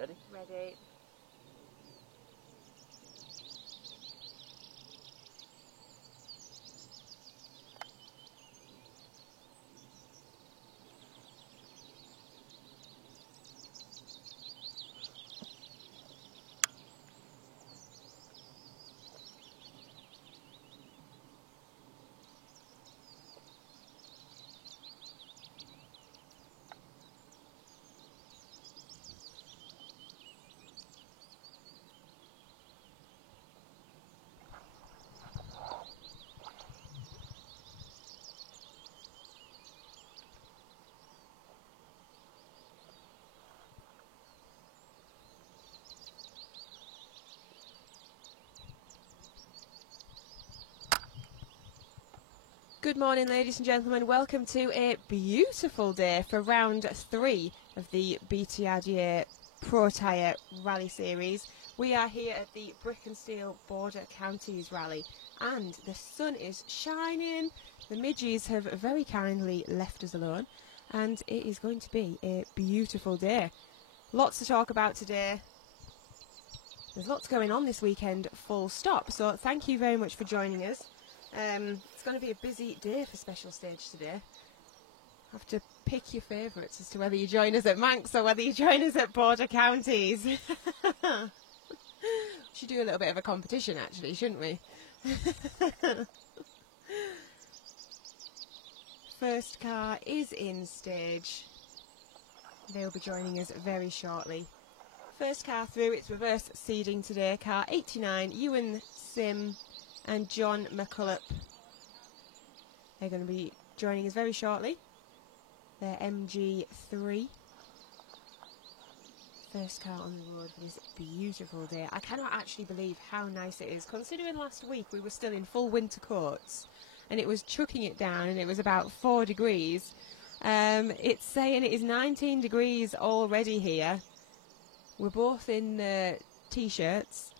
Ready? Ready. Good morning, ladies and gentlemen. Welcome to a beautiful day for round 3 of the BTRDA Pro Tyre Rally Series. We are here at the Brick and Steel Border Counties Rally, and the sun is shining. The midges have very kindly left us alone, and it is going to be a beautiful day. Lots to talk about today. There's lots going on this weekend, full stop. So thank you very much for joining us. It's going to be a busy day for Special Stage today. Have to pick your favourites as to whether you join us at Manx or whether you join us at Border Counties. Should do a little bit of a competition actually, shouldn't we? First car is in stage. They'll be joining us very shortly. First car through, it's reverse seeding today. Car 89, Ewan Sim and John McCulloch. They're going to be joining us very shortly. They're MG3. First car on the road for this beautiful day. I cannot actually believe how nice it is, considering last week we were still in full winter coats and it was chucking it down and it was about 4 degrees. It's saying it is 19 degrees already here. We're both in t-shirts.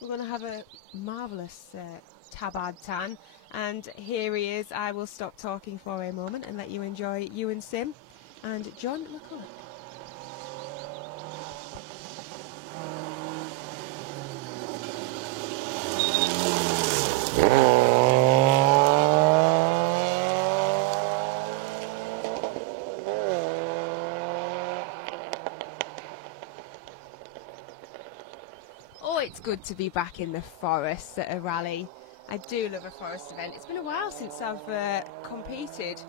We're going to have a marvellous tabard tan, and here he is. I will stop talking for a moment and let you enjoy Ewan Sim and John McCulloch. Oh, it's good to be back in the forest at a rally. I do love a forest event. It's been a while since I've competed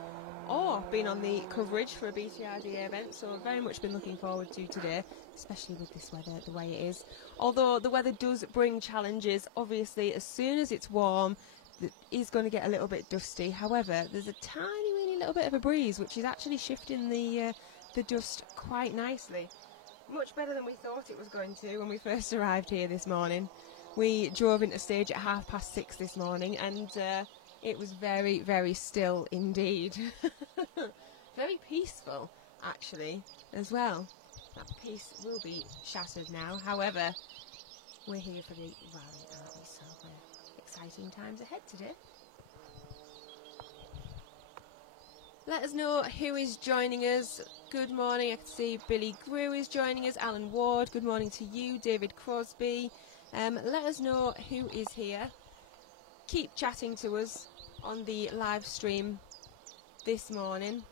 or been on the coverage for a BTRDA event, so I've very much been looking forward to today, especially with this weather the way it is. Although the weather does bring challenges, obviously as soon as it's warm, it is going to get a little bit dusty. However, there's a tiny little bit of a breeze, which is actually shifting the dust quite nicely. Much better than we thought it was going to when we first arrived here this morning. We drove into stage at 6:30 this morning, and it was very, very still indeed. Very peaceful, actually, as well. That peace will be shattered now. However, we're here for the rally, aren't we? So exciting times ahead today. Let us know who is joining us. Good morning. I can see Billy Grew is joining us. Alan Ward, good morning to you. David Crosby. Let us know who is here. Keep chatting to us on the live stream this morning.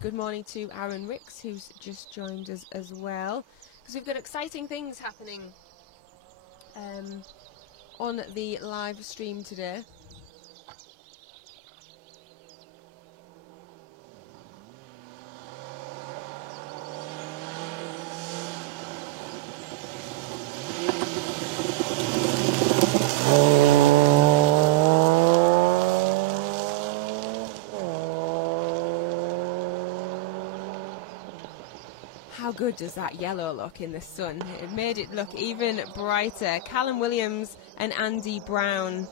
Good morning to Aaron Ricks, who's just joined us as well, because we've got exciting things happening on the live stream today. How good does that yellow look in the sun? It made it look even brighter. Callum Williams and Andy Brown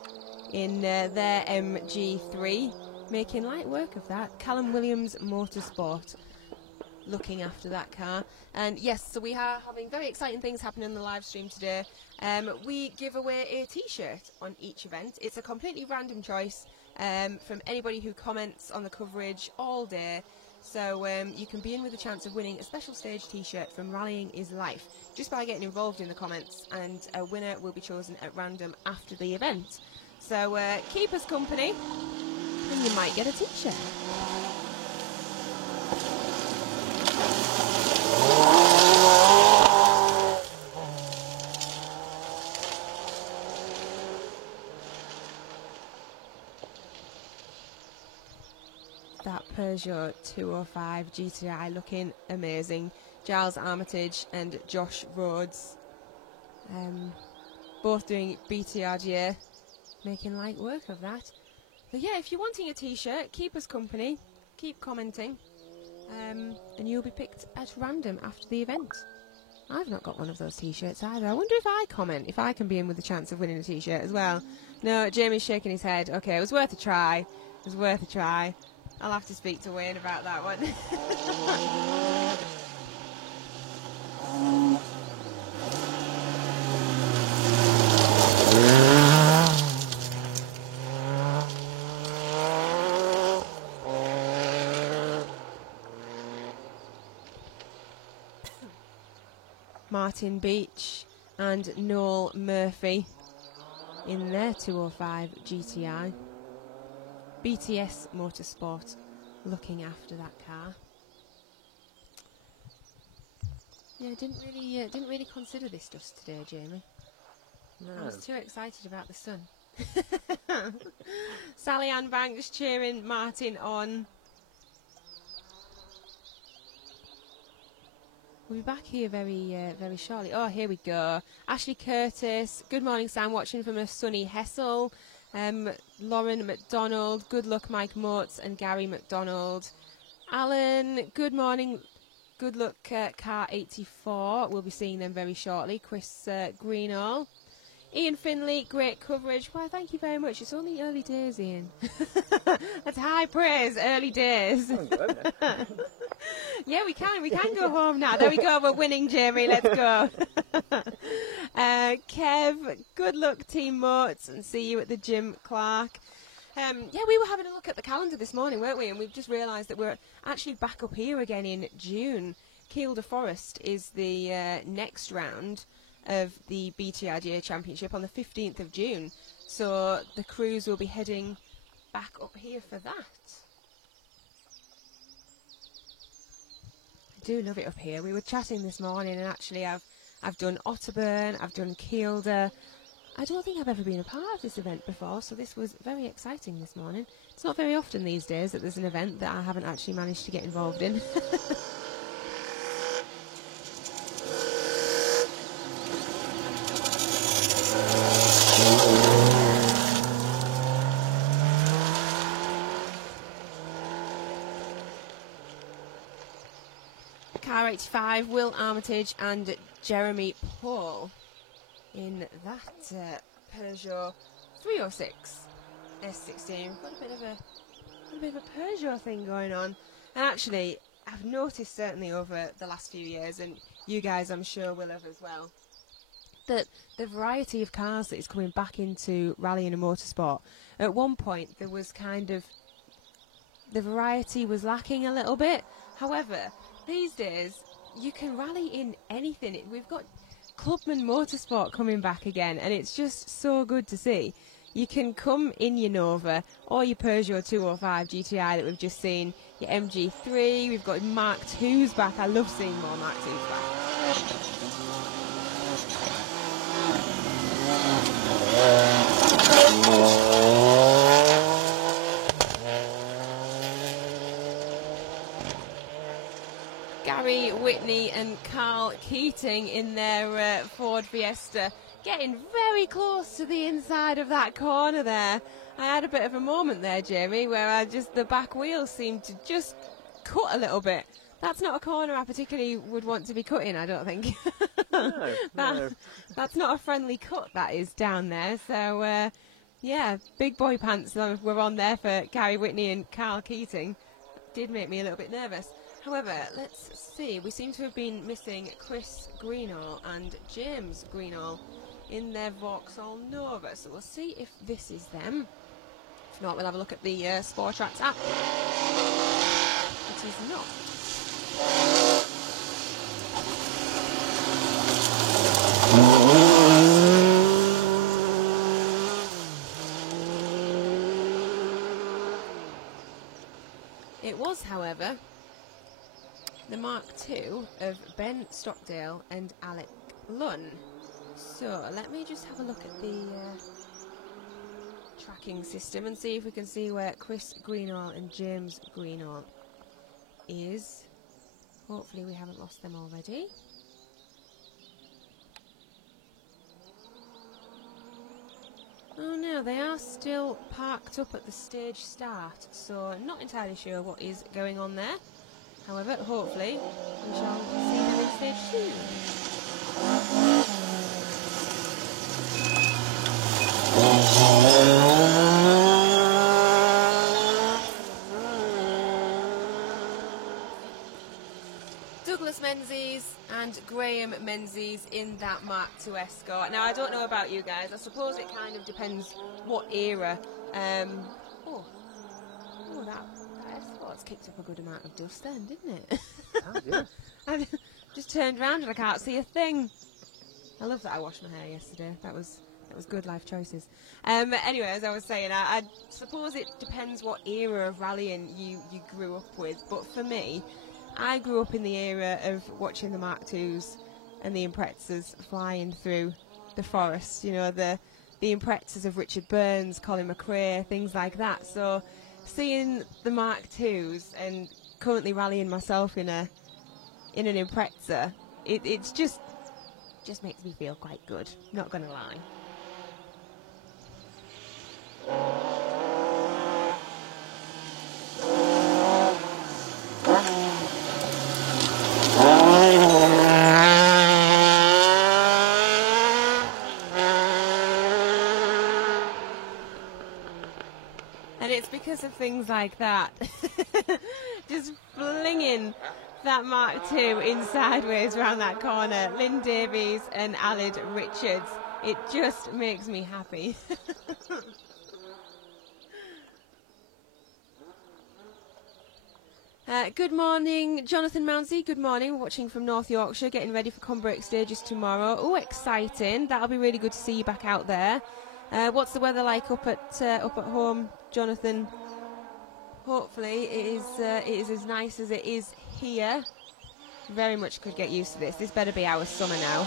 in their MG3, making light work of that. Callum Williams Motorsport looking after that car. And yes, so we are having very exciting things happening on the live stream today. We give away a t-shirt on each event. It's a completely random choice from anybody who comments on the coverage all day. So you can be in with a chance of winning a special stage t-shirt from Rallying is Life just by getting involved in the comments, and a winner will be chosen at random after the event. So keep us company and you might get a t-shirt. That Peugeot 205 GTI looking amazing. Giles Armitage and Josh Rhodes, both doing BTRGA, making light work of that. But yeah, if you're wanting a t-shirt, keep us company, keep commenting, and you'll be picked at random after the event. I've not got one of those t-shirts either. I wonder if I comment, if I can be in with a chance of winning a t-shirt as well. No, Jamie's shaking his head. Okay, it was worth a try. It was worth a try. I'll have to speak to Wayne about that one. Martin Beach and Noel Murphy in their 205 GTI. BTS Motorsport looking after that car. Yeah, didn't really consider this dust today, Jamie. No. I was too excited about the sun. Sally Ann Banks cheering Martin on. We'll be back here very shortly. Oh, here we go. Ashley Curtis. Good morning, Sam. Watching from a sunny Hessel. Lauren McDonald, good luck Mike Motes and Gary McDonald. Alan, good morning, good luck Car 84, we'll be seeing them very shortly. Chris Greenall. Ian Finley, great coverage. Well, thank you very much. It's only early days, Ian. That's high praise, early days. Yeah, we can go home now. There we go, we're winning, Jamie, let's go. Kev, good luck Team Motes, and see you at the gym, Clark. Yeah, we were having a look at the calendar this morning, weren't we? And we've just realised that we're actually back up here again in June. Kielder Forest is the next round of the BTRGA Championship on the 15th of June. So the crews will be heading back up here for that. I do love it up here. We were chatting this morning, and actually I've done Otterburn, I've done Kielder. I don't think I've ever been a part of this event before, so this was very exciting this morning. It's not very often these days that there's an event that I haven't actually managed to get involved in. Car 85, Will Armitage and Jeremy Paul in that Peugeot 306 S16. Got a bit of a Peugeot thing going on. And actually, I've noticed certainly over the last few years, and you guys I'm sure will have as well, that the variety of cars that is coming back into rallying and motorsport, at one point there was kind of, the variety was lacking a little bit. However, these days you can rally in anything. We've got Clubman Motorsport coming back again, and it's just so good to see. You can come in your Nova or your Peugeot 205 GTI that we've just seen, your MG3, we've got Mark IIs back. I love seeing more Mark IIs back. Gary Whitney and Carl Keating in their Ford Fiesta, getting very close to the inside of that corner there. I had a bit of a moment there, Jamie, where the back wheel seemed to just cut a little bit. That's not a corner I particularly would want to be cutting, I don't think. No, no. That's not a friendly cut, that is, down there. So, yeah, big boy pants were on there for Gary Whitney and Carl Keating. Did make me a little bit nervous. However, let's see, we seem to have been missing Chris Greenall and James Greenall in their Vauxhall Nova, so we'll see if this is them. If not, we'll have a look at the Sportrax app. is not. It was, however, the Mark II of Ben Stockdale and Alec Lunn. So let me just have a look at the tracking system and see if we can see where Chris Greenall and James Greenall is. Hopefully we haven't lost them already. Oh no, they are still parked up at the stage start, so not entirely sure what is going on there. However, hopefully we shall see them in stage 2. Douglas Menzies and Graham Menzies in that Mark II Escort. Now, I don't know about you guys. I suppose it kind of depends what era. That Escort's kicked up a good amount of dust then, didn't it? Oh, yes. I just turned round and I can't see a thing. I love that I washed my hair yesterday. That was good life choices. Anyway, as I was saying, I suppose it depends what era of rallying you grew up with. But for me, I grew up in the era of watching the Mark IIs and the Imprezas flying through the forest. You know, the Imprezas of Richard Burns, Colin McRae, things like that. So seeing the Mark IIs and currently rallying myself in an Impreza, it's just makes me feel quite good. Not gonna lie. And it's because of things like that. Just flinging that Mark II in sideways round that corner. Lynn Davies and Alid Richards. It just makes me happy. Good morning, Jonathan Mounsey. Good morning. We're watching from North Yorkshire, getting ready for Combrake Stages tomorrow. Oh, exciting. That'll be really good to see you back out there. What's the weather like up at home, Jonathan? Hopefully it is as nice as it is here. Very much could get used to this. This better be our summer now.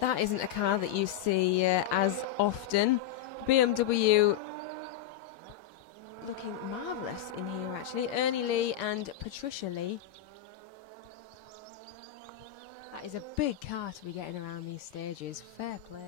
That isn't a car that you see as often. BMW looking marvellous in here, actually. Ernie Lee and Patricia Lee. That is a big car to be getting around these stages. Fair play.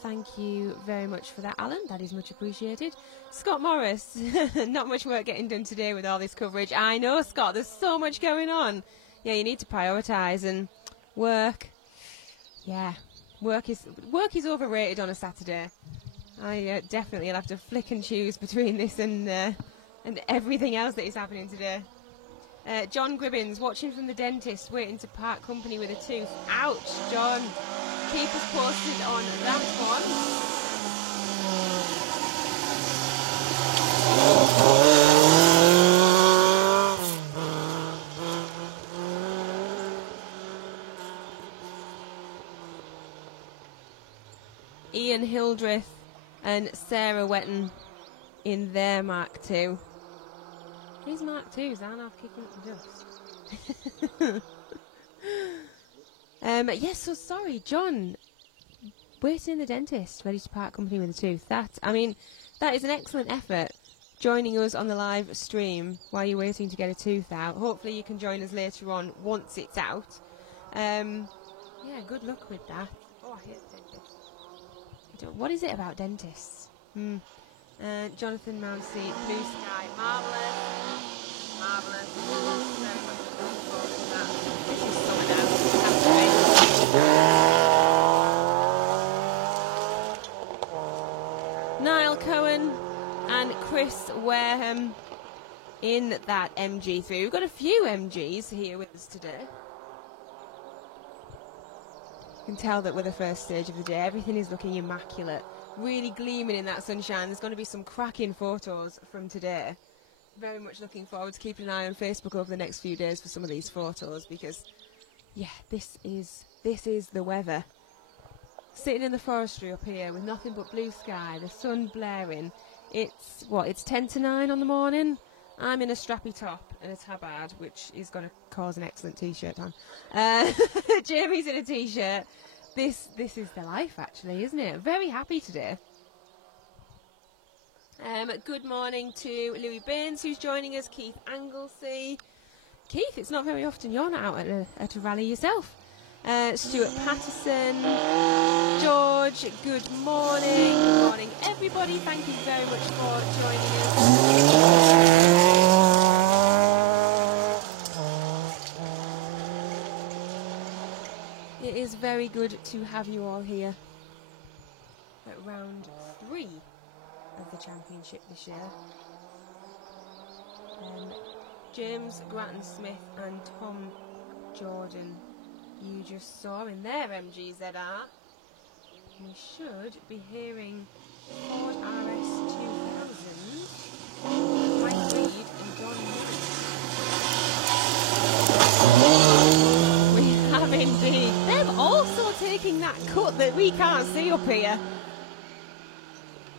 Thank you very much for that, Alan. That is much appreciated. Scott Morris, not much work getting done today with all this coverage. I know, Scott, there's so much going on. Yeah, you need to prioritise and work. Yeah, work is overrated on a Saturday. I definitely will have to flick and choose between this and everything else that is happening today. John Gribbins, watching from the dentist, waiting to part company with a tooth. Ouch, John. Keep us posted on that one. Ian Hildreth and Sarah Wetton in their Mark II. These Mark IIs aren't half kicking up the dust. Yes, so sorry, John. Waiting in the dentist, ready to part company with a tooth. That is an excellent effort. Joining us on the live stream while you're waiting to get a tooth out. Hopefully you can join us later on once it's out. Yeah, good luck with that. Oh, I hate dentists. What is it about dentists? Jonathan Mounsey, Blue Sky, marvellous. Marvellous. Very much Looking forward to that. This is summer now. Absolutely. Niall Cohen and Chris Wareham in that MG3. We've got a few MGs here with us today. You can tell that we're the first stage of the day. Everything is looking immaculate, really gleaming in that sunshine. There's going to be some cracking photos from today. Very much looking forward to keeping an eye on Facebook over the next few days for some of these photos because, yeah, this is the weather. Sitting in the forestry up here with nothing but blue sky, the sun blaring. It's 10 to 9 on the morning. I'm in a strappy top and a tabard, which is going to cause an excellent T-shirt on. Jamie's in a T-shirt. This is the life, actually, isn't it? Very happy today. Good morning to Louis Baines, who's joining us. Keith Anglesey. Keith, it's not very often you're not out at a rally yourself. Stuart Patterson. George, good morning. Good morning, everybody. Thank you very much for joining us. It is very good to have you all here at round 3 of the championship this year. James Grattan-Smith and Tom Jordan, you just saw in their MG ZR. We should be hearing Ford RS 2000, Mike Reed and John Lewis. We have indeed. They're also taking that cut that we can't see up here.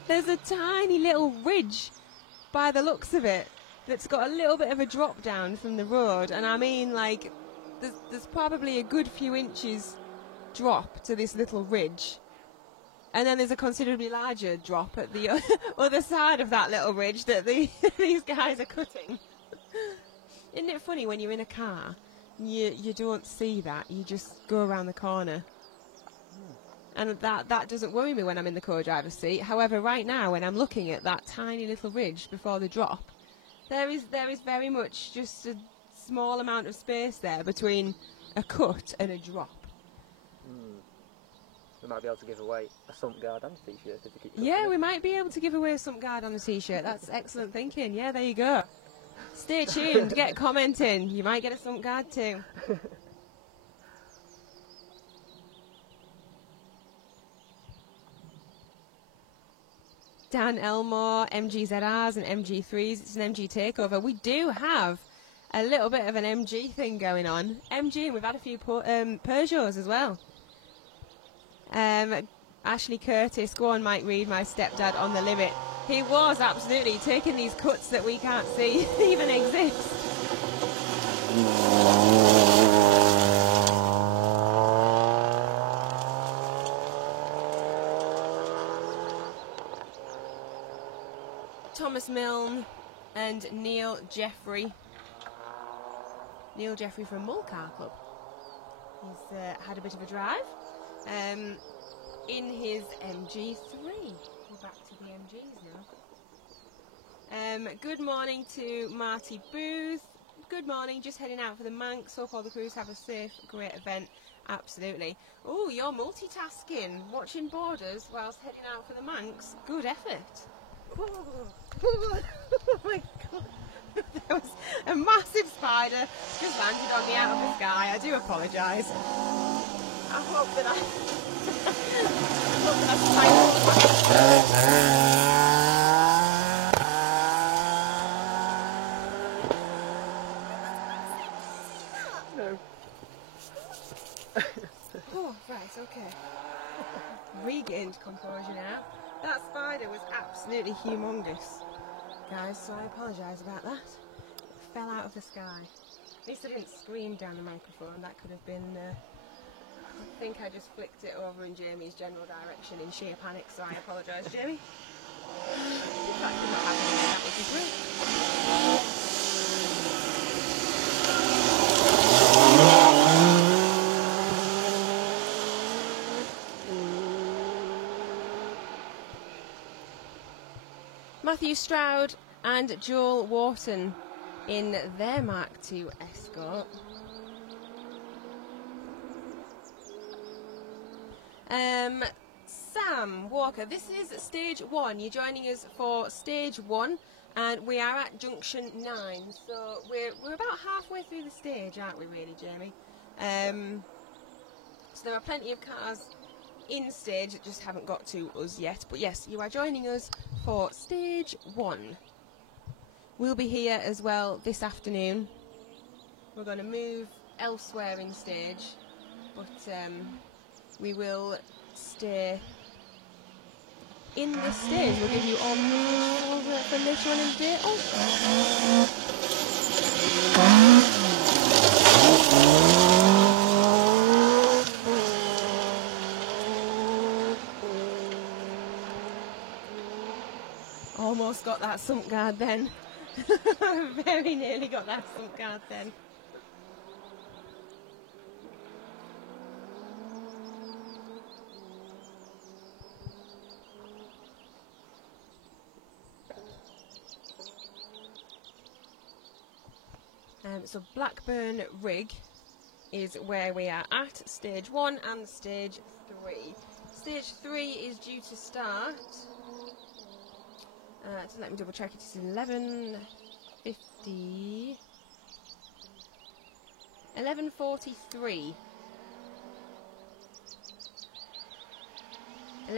There's a tiny little ridge by the looks of it that's got a little bit of a drop down from the road, and I mean, like, there's probably a good few inches drop to this little ridge, and then there's a considerably larger drop at the other side of that little ridge that these guys are cutting. Isn't it funny when you're in a car, you don't see that, you just go around the corner. And that doesn't worry me when I'm in the co-driver's seat. However, right now, when I'm looking at that tiny little ridge before the drop, there is very much just a small amount of space there between a cut and a drop. We might be able to give away a sump guard and a T-shirt if you keep looking. Yeah, we might be able to give away a sump guard on a T-shirt. That's excellent thinking. Yeah, there you go. Stay tuned. Get commenting. You might get a sump guard too. Dan Elmore, MG ZRs and MG3s. It's an MG takeover. We do have a little bit of an MG thing going on. MG, and we've had a few Peugeots as well. Ashley Curtis, go on Mike Reed, my stepdad on the limit. He was absolutely taking these cuts that we can't see even exist. Thomas Milne and Neil Jeffrey. Neil Jeffrey from Mull Car Club. He's had a bit of a drive in his MG3. We're back to the MGs now. Good morning to Marty Booth. Good morning, just heading out for the Manx. Hope all the crews have a safe, great event. Absolutely. Oh, you're multitasking, watching borders whilst heading out for the Manx. Good effort. Oh my god. There was a massive spider just landed on me out of the sky. I do apologise. I hope that No. Oh, right, okay. Regained composure now. That spider was absolutely humongous, guys, so I apologise about that. It fell out of the sky. At least I didn't scream down the microphone. That could have been... I think I just flicked it over in Jamie's general direction in sheer panic, so I apologise, Jamie. In fact, I'm not having that, which is real. Matthew Stroud and Joel Wharton in their Mark II Escort. Sam Walker, this is stage 1. You're joining us for stage 1, and we are at junction 9. So we're about halfway through the stage, aren't we, really, Jamie? So there are plenty of cars in stage that just haven't got to us yet. But yes, you are joining us for stage 1. We'll be here as well this afternoon. We're going to move elsewhere in stage, but we will stay in this stage. We'll give you all the footage for later on in the day. Almost got that sump guard then. Very nearly got that sump guard then. So Blackburn Rig is where we are at, stage 1 and stage 3. Stage 3 is due to start. So let me double check, it is 11:50. 11:43. 11:52, I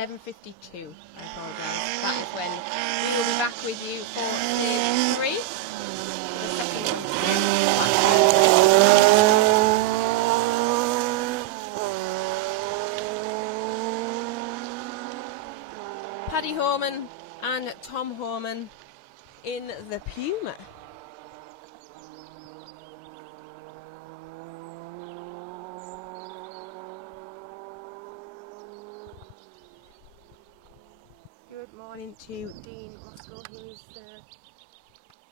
apologise. That is when we will be back with you for stage 3. The second one. Paddy Horman and Tom Horman in the Puma. Good morning to Dean Moscow, who's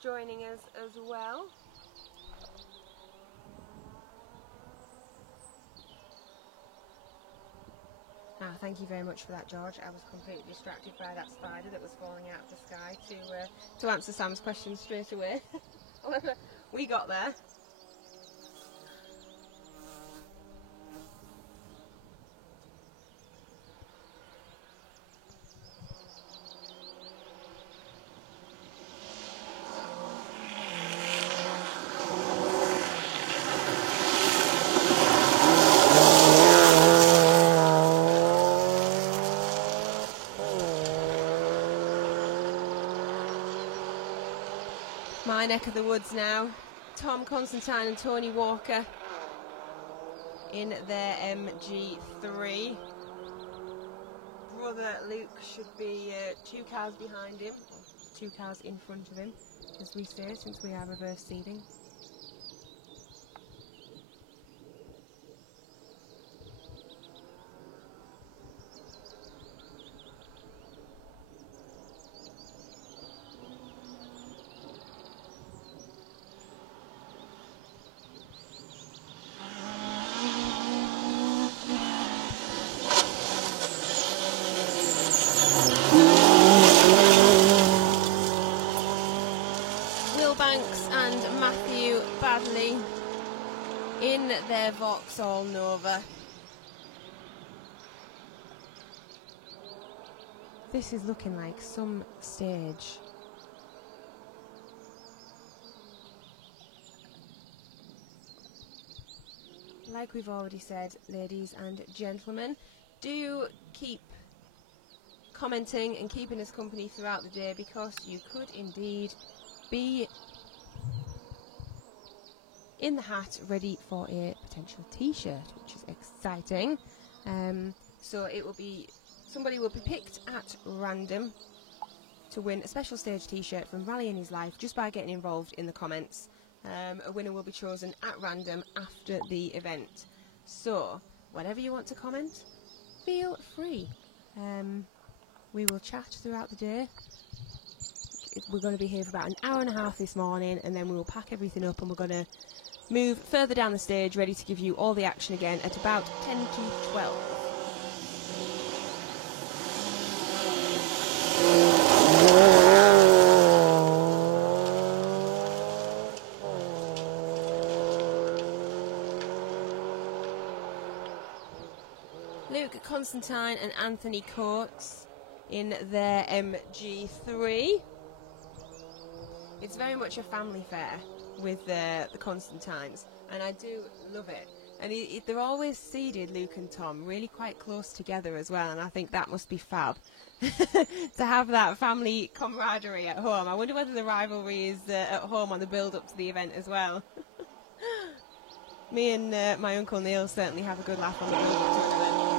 joining us as well. Thank you very much for that, George. I was completely distracted by that spider that was falling out of the sky to answer Sam's question straight away. However, we got there. My neck of the woods now. Tom Constantine and Tony Walker in their MG3. Brother Luke should be 2 cars behind him, 2 cars in front of him, as we say, since we are reverse seating. In their Vauxhall Nova. This is looking like some stage. Like we've already said, ladies and gentlemen, do keep commenting and keeping us company throughout the day, because you could indeed be in the hat ready for a potential t-shirt, which is exciting. So it will be, somebody will be picked at random to win a special stage t-shirt from Rally in His Life just by getting involved in the comments. A winner will be chosen at random after the event. So whatever you want to comment, feel free. We will chat throughout the day. We're going to be here for about an hour and a half this morning, and then we will pack everything up and we're going to move further down the stage, ready to give you all the action again at about 10 to 12. Luke Constantine and Anthony Coates in their MG3. It's very much a family fair with the Constantines, and I do love it. And they're always seated, Luke and Tom, really quite close together as well, and I think that must be fab to have that family camaraderie at home. I wonder whether the rivalry is at home on the build-up to the event as well. Me and my Uncle Neil certainly have a good laugh on the build-up to an event.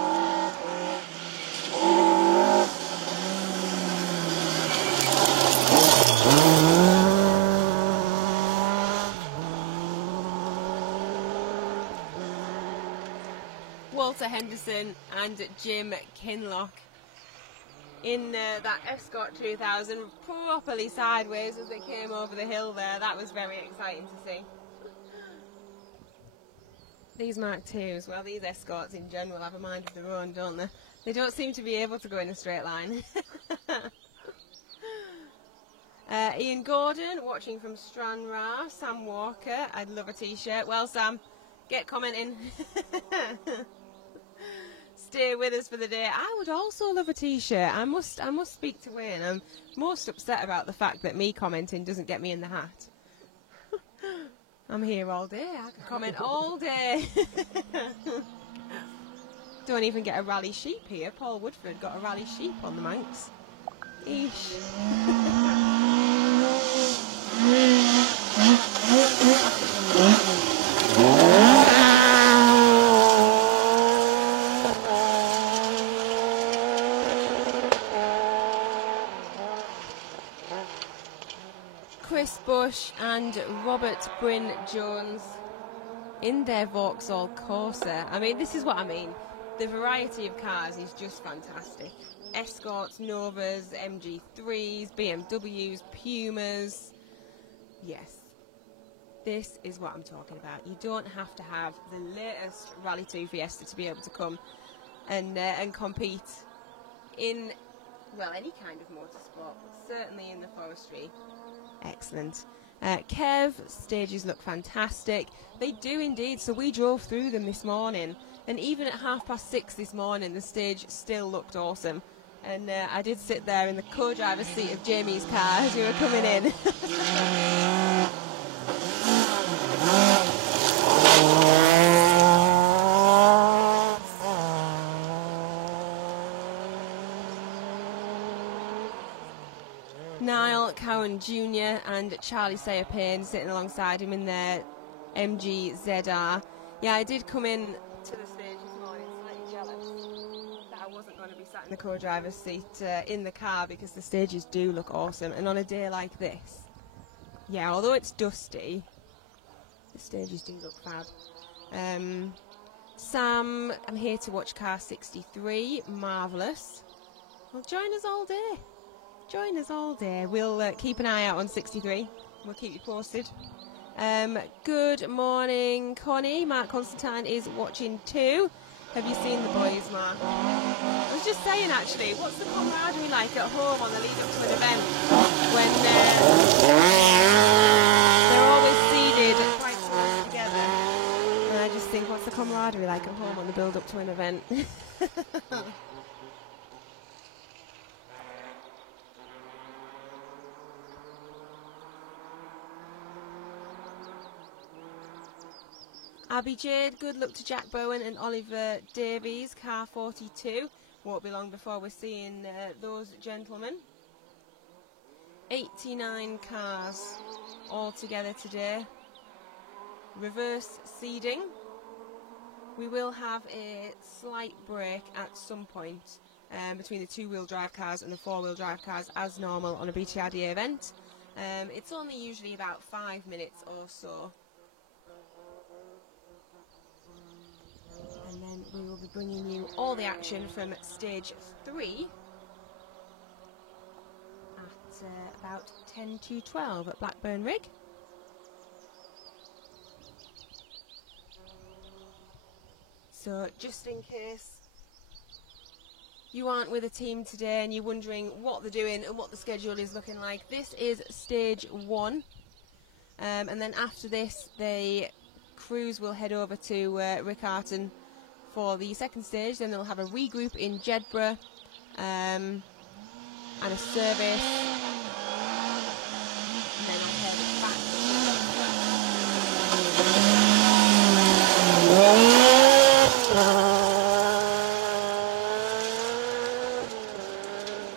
Walter Henderson and Jim Kinlock in that Escort 2000, properly sideways as they came over the hill there. That was very exciting to see. These Mark IIs, well, these Escorts in general have a mind of their own, don't they? They don't seem to be able to go in a straight line. Ian Gordon watching from Stranraer. Sam Walker, I'd love a t-shirt. Well, Sam, get commenting. Stay with us for the day. I would also love a t-shirt. I must speak to Wayne. I'm most upset about the fact that me commenting doesn't get me in the hat. I'm here all day. I can comment all day. Don't even get a rally sheep here. Paul Woodford got a rally sheep on the Manx. Eesh. Chris Bush and Robert Bryn Jones in their Vauxhall Corsa. I mean, this is what I mean. The variety of cars is just fantastic. Escorts, Novas, MG3s, BMWs, Pumas. Yes, this is what I'm talking about. You don't have to have the latest Rally 2 Fiesta to be able to come and compete in, well, any kind of motorsport, but certainly in the forestry. Excellent. Kev, stages look fantastic. They do indeed. So we drove through them this morning, and even at 6:30 this morning, the stage still looked awesome. And I did sit there in the co-driver's seat of Jamie's car as we were coming in. Niall Cowan Jr. and Charlie Sayer Payne sitting alongside him in their MG ZR. Yeah, I did come in to the stage this morning slightly jealous that I wasn't going to be sat in the co-driver's seat in the car, because the stages do look awesome. And on a day like this, yeah, although it's dusty, the stages do look fab. Sam, I'm here to watch car 63. Marvellous. Well, join us all day. Join us all day. We'll keep an eye out on 63. We'll keep you posted. Good morning, Connie. Mark Constantine is watching too. Have you seen the boys, Mark? I was just saying, actually, what's the camaraderie like at home on the lead up to an event when they're always seated quite close together? And I just think, what's the camaraderie like at home on the build up to an event? Abby Jade, good luck to Jack Bowen and Oliver Davies, car 42. Won't be long before we're seeing those gentlemen. 89 cars all together today. Reverse seeding. We will have a slight break at some point between the two-wheel drive cars and the four-wheel drive cars, as normal on a BTRDA event. It's only usually about 5 minutes or so. And then we will be bringing you all the action from stage 3 at about 10 to 12 at Blackburn Rig. So just in case you aren't with a team today and you're wondering what they're doing and what the schedule is looking like, this is stage 1. And then after this, the crews will head over to Riccarton for the second stage. Then they'll have a regroup in Jedburgh and a service. And then I'll head back.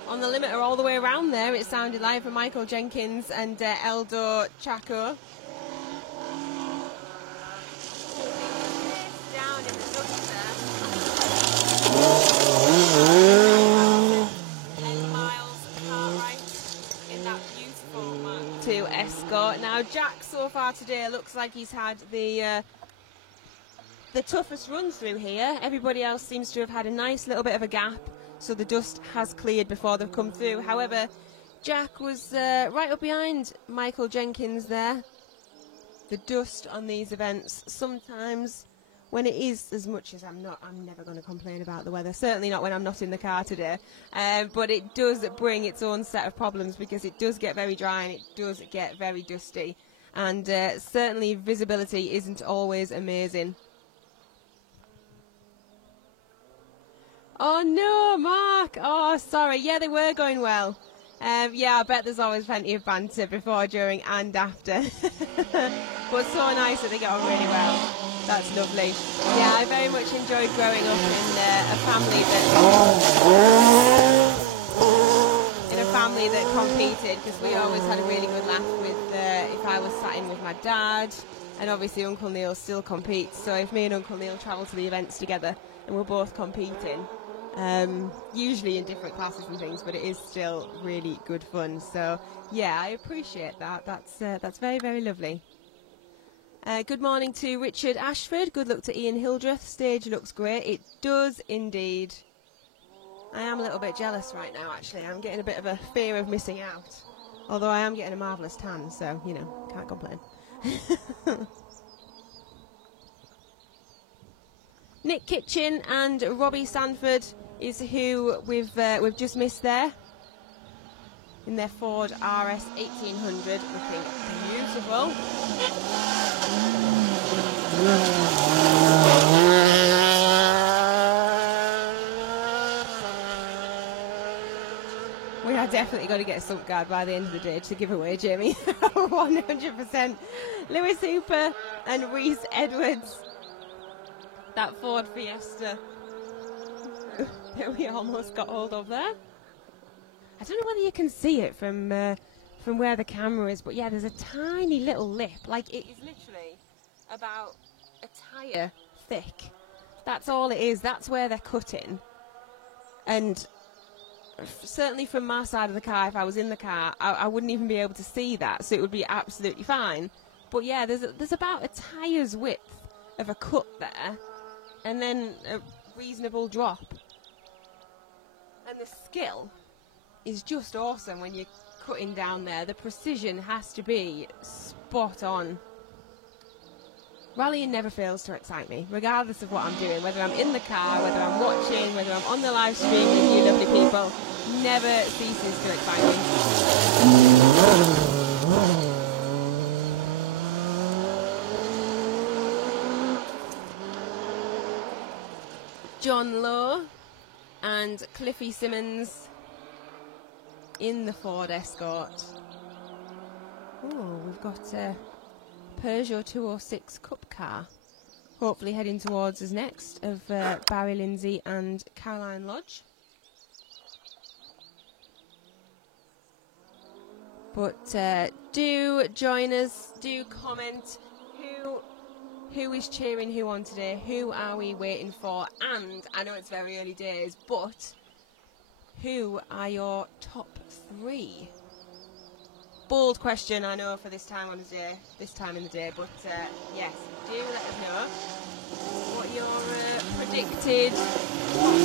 On the limiter all the way around there, it sounded like from Michael Jenkins and Eldor Chaco. Down in the dust there. 10 miles Cartwright in that beautiful Mark II Escort. Now Jack so far today looks like he's had the toughest run through here. Everybody else seems to have had a nice little bit of a gap, so the dust has cleared before they've come through. However, Jack was right up behind Michael Jenkins there. The dust on these events, sometimes when it is as much as I'm never going to complain about the weather, certainly not when I'm not in the car today, but it does bring its own set of problems because it does get very dry and it does get very dusty, and certainly visibility isn't always amazing. Oh no, Mark! Oh, sorry. Yeah, they were going well. Yeah, I bet there's always plenty of banter before, during and after. But so nice that they get on really well. That's lovely. Yeah, I very much enjoyed growing up in a family that competed, because we always had a really good laugh with if I was sat in with my dad, and obviously Uncle Neil still competes. So if me and Uncle Neil travel to the events together and we're both competing, usually in different classes and things, but it is still really good fun. So yeah, I appreciate that. That's very, very lovely. Good morning to Richard Ashford. Good luck to Ian Hildreth. Stage looks great. It does indeed. I am a little bit jealous right now, actually. I'm getting a bit of a fear of missing out. Although I am getting a marvellous tan, so, you know, can't complain. Nick Kitchen and Robbie Sanford is who we've just missed there in their Ford RS 1800, looking beautiful. We are definitely going to get a sump guard by the end of the day to give away, Jamie. 100%. Lewis Hooper and Reese Edwards. That Ford Fiesta that we almost got hold of there. I don't know whether you can see it from where the camera is, but yeah, there's a tiny little lip. Like, it is literally about a tyre thick. That's all it is. That's where they're cutting. And certainly from my side of the car, if I was in the car, I wouldn't even be able to see that, so it would be absolutely fine. But yeah, there's about a tyre's width of a cut there, and then a reasonable drop. And the skill is just awesome when you're cutting down there. The precision has to be spot on. Rallying never fails to excite me, regardless of what I'm doing, whether I'm in the car, whether I'm watching, whether I'm on the live stream with you lovely people. Never ceases to excite me. John Lowe and Cliffy Simmons in the Ford Escort. Oh, we've got a Peugeot 206 Cup car, hopefully heading towards us next, of Barry Lindsay and Caroline Lodge. But do join us, do comment who is cheering who on today, who are we waiting for, and I know it's very early days, but who are your top three? Bold question, I know, for this time in the day, but yes, do let us know what your predicted top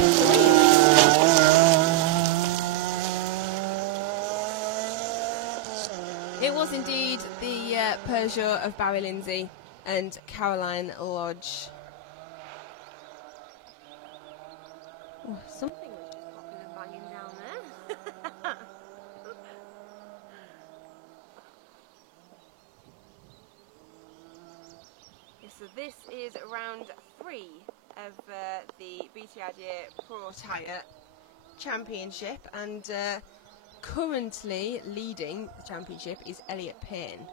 three. It was indeed the Peugeot of Barry Lindsay and Caroline Lodge. Oh, something was just popping and banging down there. So this is round 3 of the BTID Pro Tyre Championship, and currently leading the championship is Elliot Payne.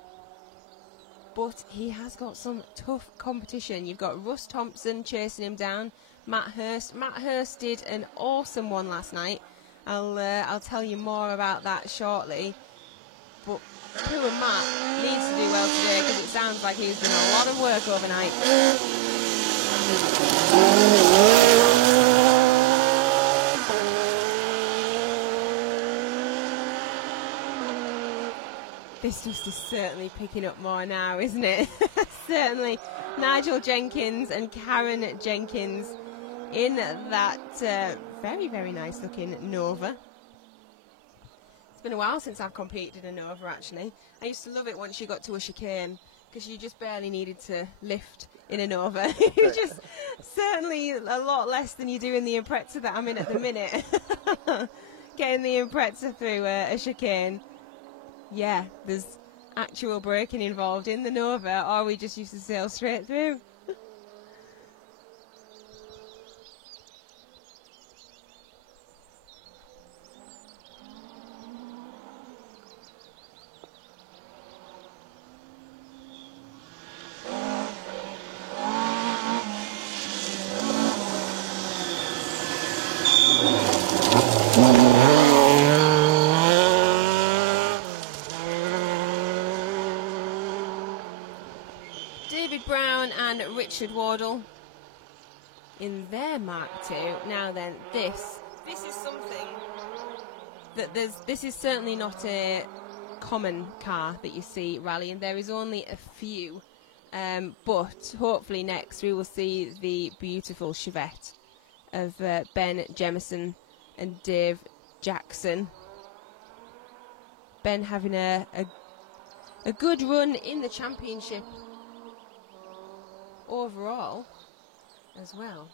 But he has got some tough competition. You've got Russ Thompson chasing him down, Matt Hurst. Matt Hurst did an awesome one last night. I'll tell you more about that shortly. But poor Matt needs to do well today, because it sounds like he's done a lot of work overnight. This dust is certainly picking up more now, isn't it? Certainly. Nigel Jenkins and Karen Jenkins in that very, very nice looking Nova. It's been a while since I've competed in a Nova, actually. I used to love it once you got to a chicane, because you just barely needed to lift in a Nova. It was just certainly a lot less than you do in the Impreza that I'm in at the minute. Getting the Impreza through a chicane. Yeah, there's actual braking involved in the Nova, or we just used to sail straight through. Richard Wardle in their Mark II. Now then, this is something that this is certainly not a common car that you see rallying. There is only a few, but hopefully next we will see the beautiful Chevette of Ben Jemison and Dave Jackson. Ben having a good run in the championship overall as well.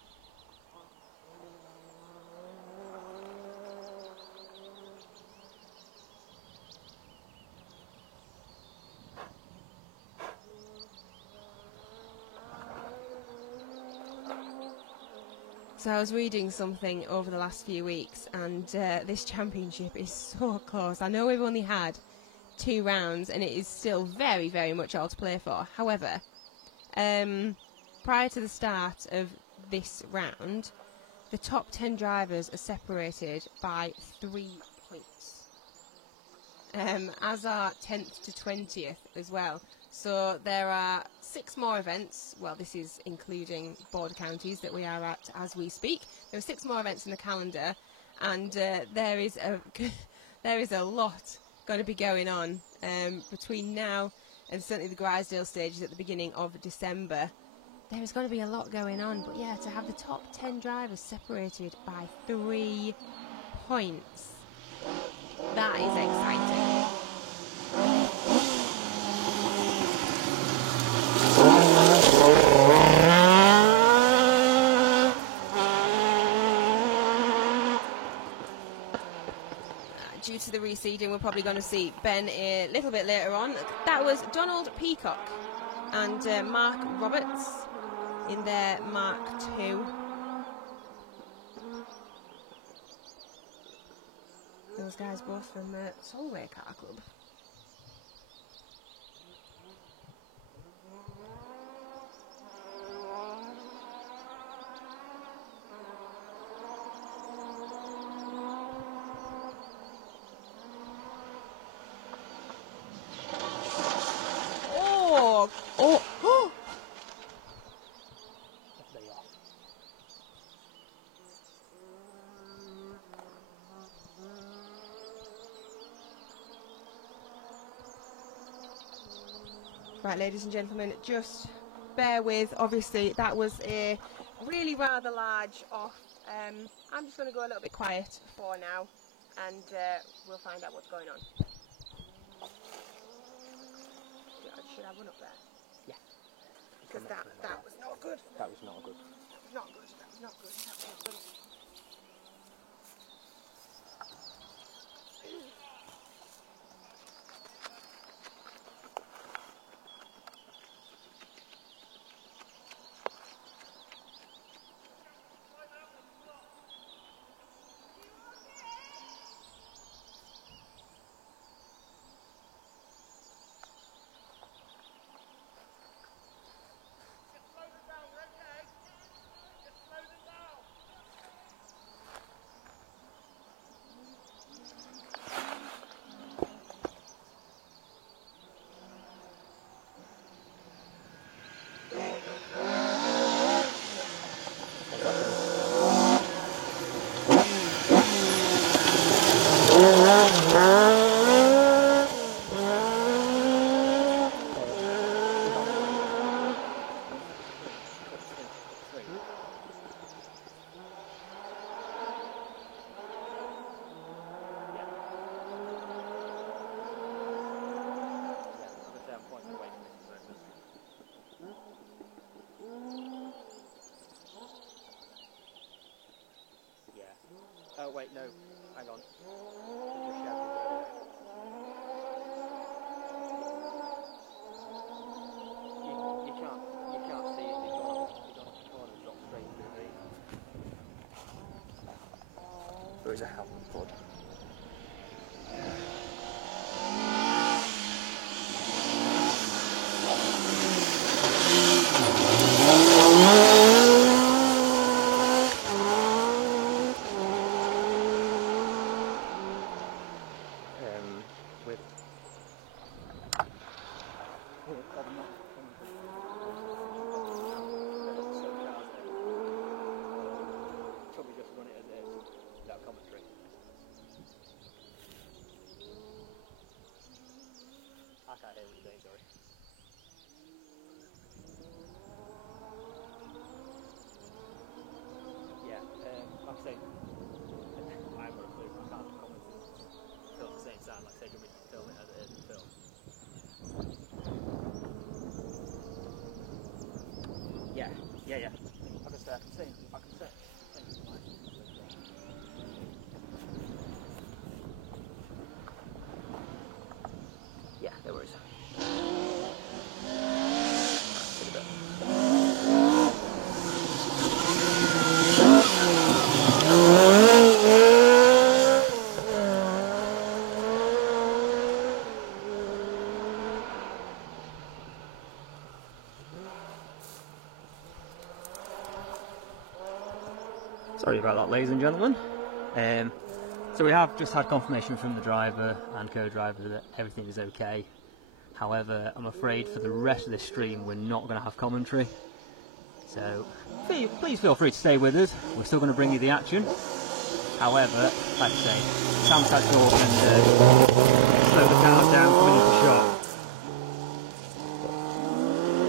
So I was reading something over the last few weeks, and this championship is so close. I know we've only had 2 rounds and it is still very, very much all to play for. However, prior to the start of this round, the top 10 drivers are separated by 3 points, as are 10th to 20th as well. So there are 6 more events. Well, this is including border counties that we are at as we speak. There are 6 more events in the calendar, and there is a lot going to be going on between now and certainly the Grisdale stages at the beginning of December. There is going to be a lot going on, but yeah, to have the top 10 drivers separated by 3 points, that is exciting. Due to the reseeding, we're probably going to see Ben a little bit later on. That was Donald Peacock and Mark Roberts in their Mark II. Those guys both from Solway Car Club. Right, ladies and gentlemen, just bear with. Obviously, that was a really rather large off. I'm just going to go a little bit quiet for now, and we'll find out what's going on. Should I run up there? Yeah. Because that was not good. That was not good. Not good. That was not good. That was not good. Oh wait, no. Hang on. There's a shed over there. You can't see it. You've got to go on and drop straight through me. There is a helmet pod. With probably just run it as it is without commentary. I can't hear what you're saying, sorry. Yeah, like I say, I haven't got a clue. I can't comment and film the same sound. Like I say, do you want me to film it as it is and film? Yeah. Like I said, I can say yeah, no worries. Sorry about that, ladies and gentlemen. So we have just had confirmation from the driver and co-driver that everything is okay. However, I'm afraid for the rest of this stream we're not going to have commentary. So please feel free to stay with us. We're still going to bring you the action. However, like I say, Sam's had to talk and slow the cars down coming into shot.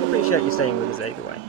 I appreciate you staying with us either way.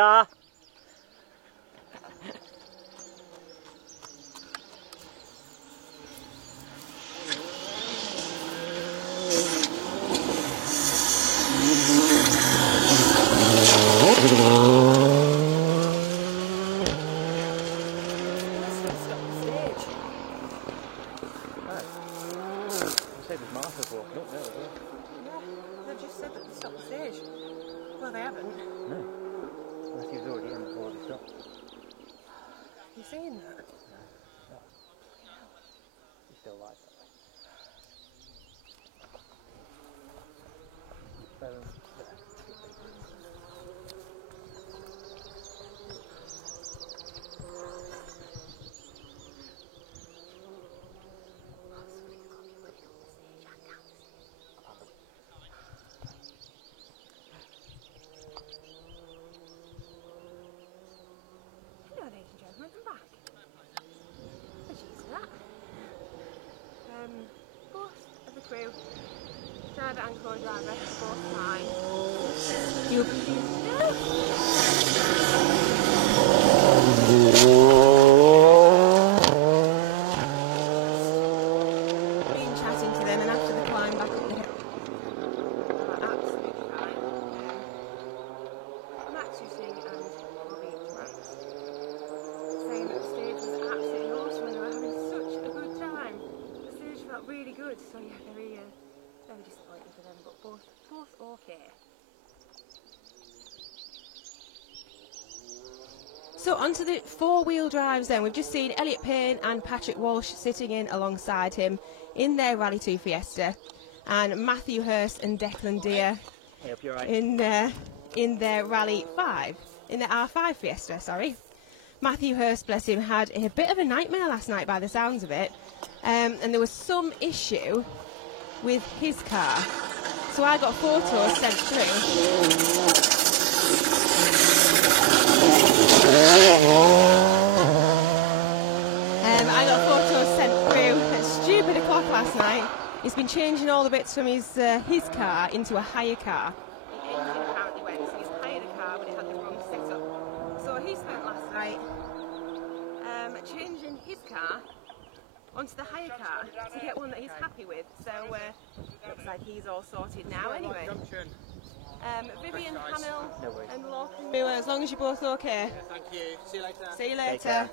car. Well, they haven't. No. Unless he was already in before they stopped. You saying that? No. He still likes that way. Welcome back. What is that? Both of the crew, driver and co-driver, both fine. You been chatting to them, and after the climb back up the hill, absolutely fine. Max Husing and Robbie Durant saying that the stage was absolutely awesome and they were having such a good time. The stage felt really good, so yeah, very disappointing for them, but both okay. So onto the four-wheel drives then. We've just seen Elliot Payne and Patrick Walsh sitting in alongside him in their Rally 2 Fiesta, and Matthew Hurst and Declan Deer in their Rally 5, in their R5 Fiesta, sorry. Matthew Hurst, bless him, had a bit of a nightmare last night by the sounds of it, and there was some issue with his car. So I got photos sent through. I got photos sent through at stupid o'clock last night. He's been changing all the bits from his car into a hire car. The engine apparently went, so he's hired a car, but it had the wrong setup. So he spent last night changing his car onto the hire car to get one that he's happy with. So looks like he's all sorted now anyway. Vivian Hamill and Lorcan Muir, as long as you're both okay. Yeah, thank you. See you later. See you later.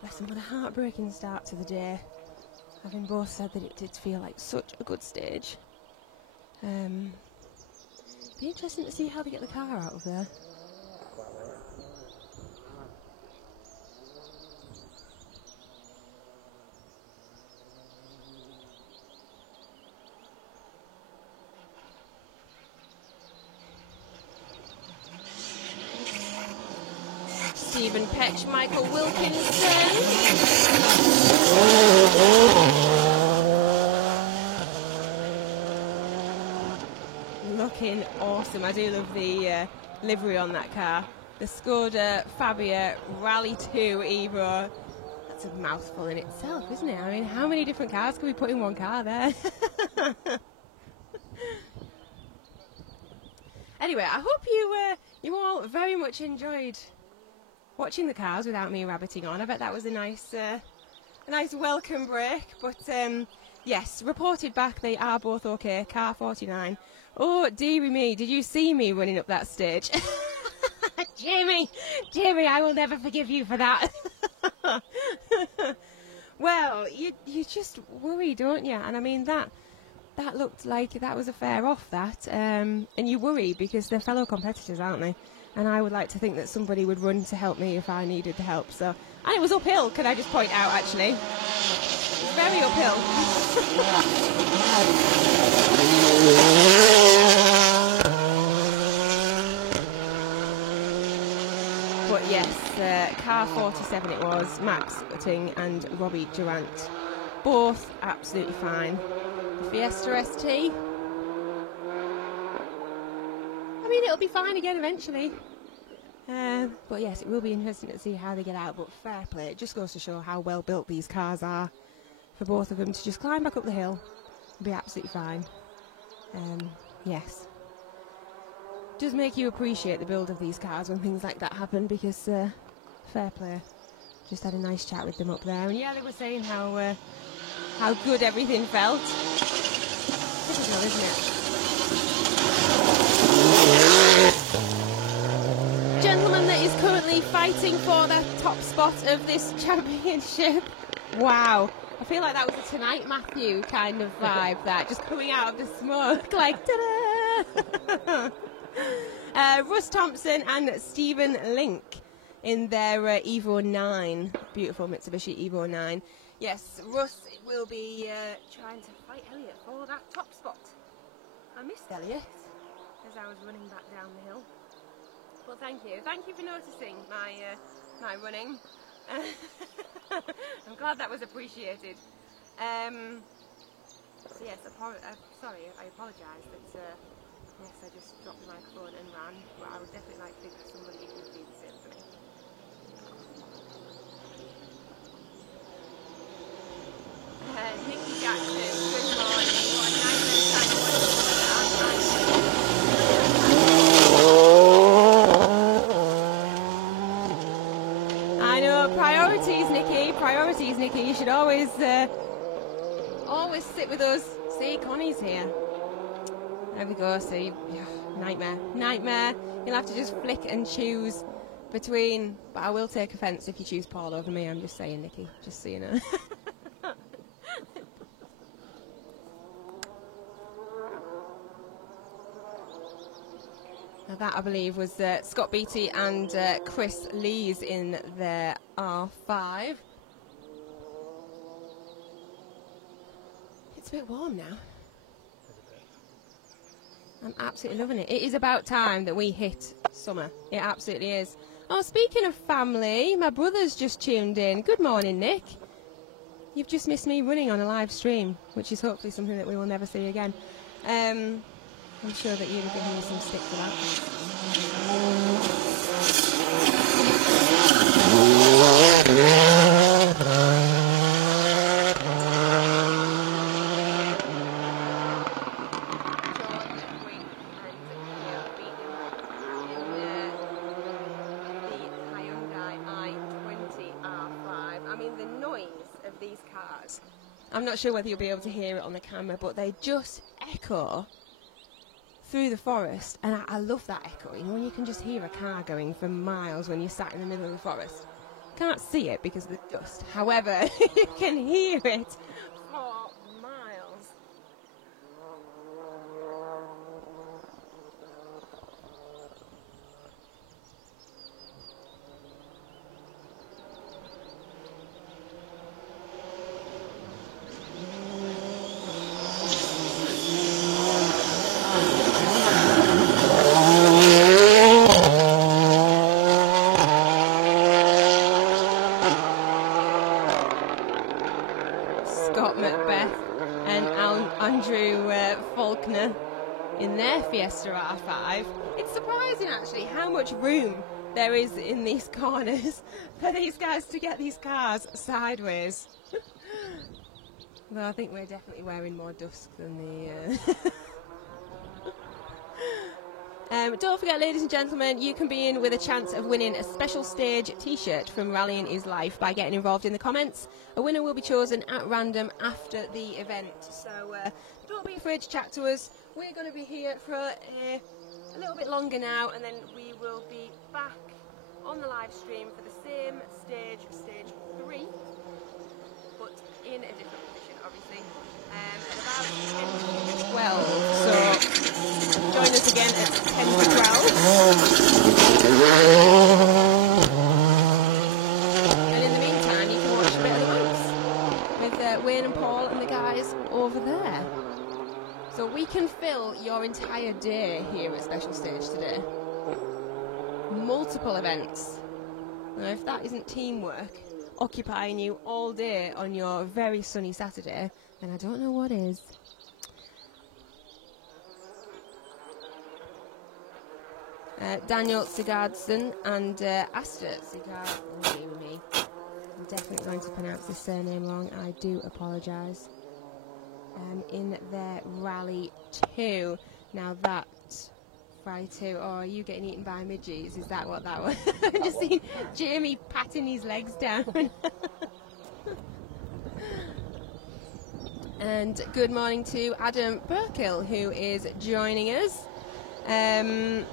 Bless them, what a heartbreaking start to the day. Having both said that it did feel like such a good stage. Be interesting to see how they get the car out of there. Stephen Petch, Michael Wilkinson. Looking awesome. I do love the livery on that car. The Skoda Fabia Rally 2 Evo. That's a mouthful in itself, isn't it? I mean, how many different cars can we put in one car there? Anyway, I hope you all very much enjoyed watching the cars without me rabbiting on. I bet that was a nice welcome break. But yes, reported back, they are both okay. Car 49. Oh, dearie me, did you see me running up that stage? Jamie, I will never forgive you for that. Well, you just worry, don't you? And I mean, that looked like that was a fair off, that. And you worry because they're fellow competitors, aren't they? And I would like to think that somebody would run to help me if I needed the help. So, and it was uphill, could I just point out, actually. Very uphill. But yes, car 47 it was, Max Utting and Robbie Durant. Both absolutely fine. The Fiesta ST, I mean, it'll be fine again eventually. But yes, it will be interesting to see how they get out. But fair play, it just goes to show how well built these cars are for both of them to just climb back up the hill and be absolutely fine. Yes. Does make you appreciate the build of these cars when things like that happen, because fair play. Just had a nice chat with them up there, and yeah, they were saying how good everything felt. Typical, isn't it? Gentleman that is currently fighting for the top spot of this championship. Wow. I feel like that was a Tonight Matthew kind of vibe, that just coming out of the smoke, like ta-da! Russ Thompson and Stephen Link in their Evo 9, beautiful Mitsubishi Evo 9. Yes, Russ will be trying to fight Elliot for that top spot. I missed Elliot as I was running back down the hill. But thank you for noticing my running. I'm glad that was appreciated. So yes, sorry, I apologise that yes, I just dropped the microphone and ran, but I would definitely like to think that somebody would do the same for me. Nikki Jackson, good morning. What a nice I know, priorities, Nikki. You should always sit with us. See, Connie's here. There we go, see. Yeah, nightmare. You'll have to just flick and choose between, but I will take offence if you choose Paul over me, I'm just saying, Nikki, just so you know. Now that, I believe, was Scott Beattie and Chris Lees in their R5. It's a bit warm now. I'm absolutely loving it. It is about time that we hit summer. It absolutely is. Oh, speaking of family, my brother's just tuned in. Good morning, Nick. You've just missed me running on a live stream, which is hopefully something that we will never see again. I'm sure that you'll give me some stick for that. I'm not sure whether you'll be able to hear it on the camera, but they just echo through the forest, and I love that echo. You know, when you can just hear a car going for miles when you're sat in the middle of the forest. Can't see it because of the dust. However, you can hear it for miles. In their Fiesta R5. It's surprising actually how much room there is in these corners for these guys to get these cars sideways. Though I think we're definitely wearing more dusk than the... Don't forget, ladies and gentlemen, you can be in with a chance of winning a special stage t-shirt from Rallying is Life by getting involved in the comments. A winner will be chosen at random after the event. So don't be afraid to chat to us. We're going to be here for a little bit longer now, and then we will be back on the live stream for the same stage, stage 3, but in a different position, obviously, at about 10 to 12. So join us again at 10 to 12. And in the meantime, you can watch a bit of the race with Wayne and Paul and the guys over there. So we can fill your entire day here at Special Stage today. Multiple events. Now, if that isn't teamwork, occupying you all day on your very sunny Saturday, then I don't know what is. Daniel Sigurdsson and Asta Sigurdsson. I'm definitely going to pronounce this surname wrong. I do apologise. In their Rally 2. Now that Rally 2, oh, are you getting eaten by midges? Is that what that was? I've just seen Jamie patting his legs down. And good morning to Adam Burkill, who is joining us. Bit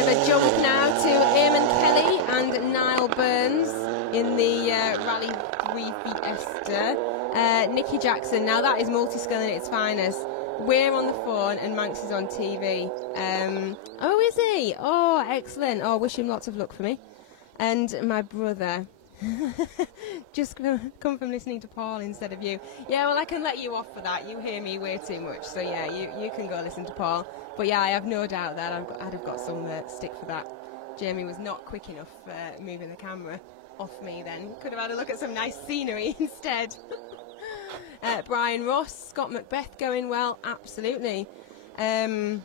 of a jump now to Eamon Kelly and Niall Burns in the Rally 3 Fiesta. Nikki Jackson, now that is multi-skill in its finest. We're on the phone and Manx is on TV. Oh, is he? Oh, excellent. Oh, wish him lots of luck for me. And my brother. Just come from listening to Paul instead of you. Yeah, well, I can let you off for that. You hear me way too much. So, yeah, you can go listen to Paul. But, yeah, I have no doubt that I'd have got some stick for that. Jamie was not quick enough moving the camera off me then. Could have had a look at some nice scenery instead. Brian Ross, Scott Macbeth going well, absolutely. Kev,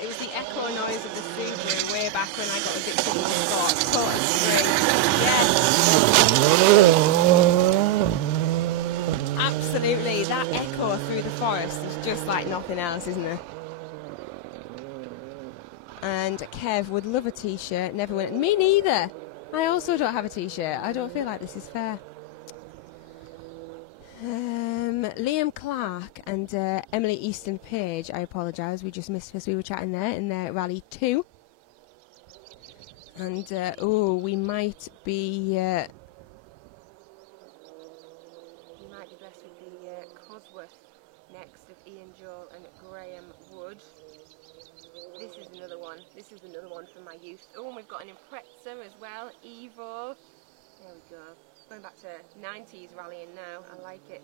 it was the echo noise of the Subaru way back when I got addicted to Scott. Totally straight. Yeah. Absolutely, that echo through the forest is just like nothing else, isn't it? And Kev would love a t-shirt, never went. Me neither. I also don't have a t-shirt. I don't feel like this is fair. Liam Clark and Emily Easton Page, I apologise, we just missed because we were chatting there in their Rally 2. And, we might be blessed with the Cosworth next of Ian Joel and Graham Wood. This is another one. This is another one from my youth. Oh, and we've got an Impreza as well, Evo. There we go. Going back to 90s rallying now. I like it.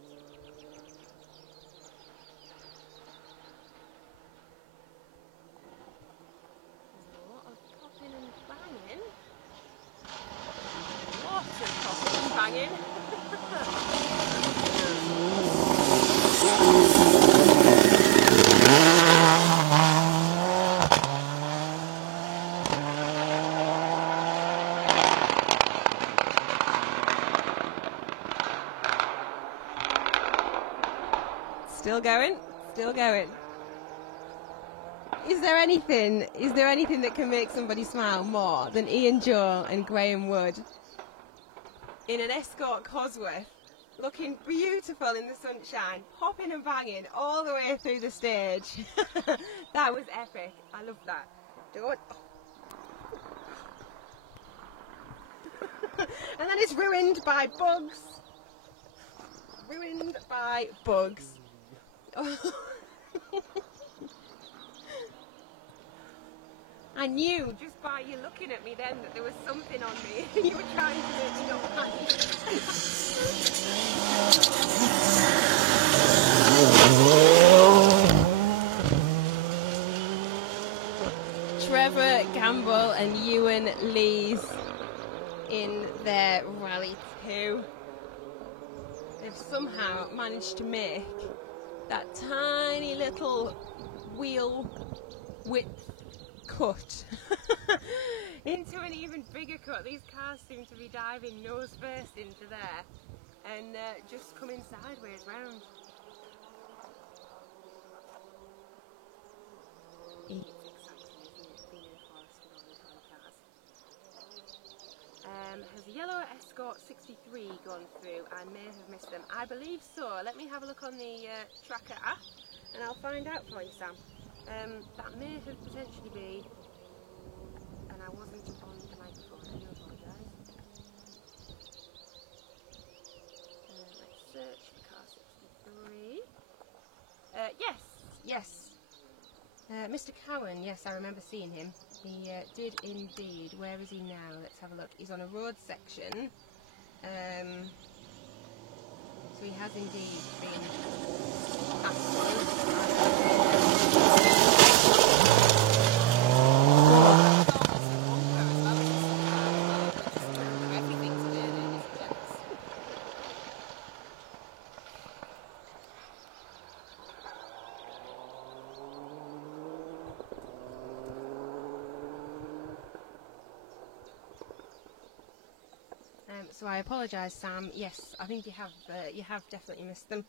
There's a lot of popping and banging. Lots of popping and banging. Still going, still going. Is there anything that can make somebody smile more than Ian Joel and Graham Wood in an Escort Cosworth, looking beautiful in the sunshine, popping and banging all the way through the stage? That was epic. I love that. Don't. And then it's ruined by bugs. Ruined by bugs. I knew just by you looking at me then that there was something on me. You were trying to make me not happy. Trevor Gamble and Ewan Lees in their Rally 2. They've somehow managed to make that tiny little wheel width cut into an even bigger cut. These cars seem to be diving nose first into there and just coming sideways round. It's exciting, isn't it, being in a forest with all these other cars. Has Yellow Escort 63 gone through? I may have missed them. I believe so. Let me have a look on the tracker app and I'll find out for you, Sam. That may have potentially been, and I wasn't on the microphone. I do apologise. Let's search for car 63. Yes. Mr. Cowan, yes, I remember seeing him. He did indeed. Where is he now? Let's have a look. He's on a road section. So he has indeed been So I apologise, Sam. Yes, I think you have definitely missed them.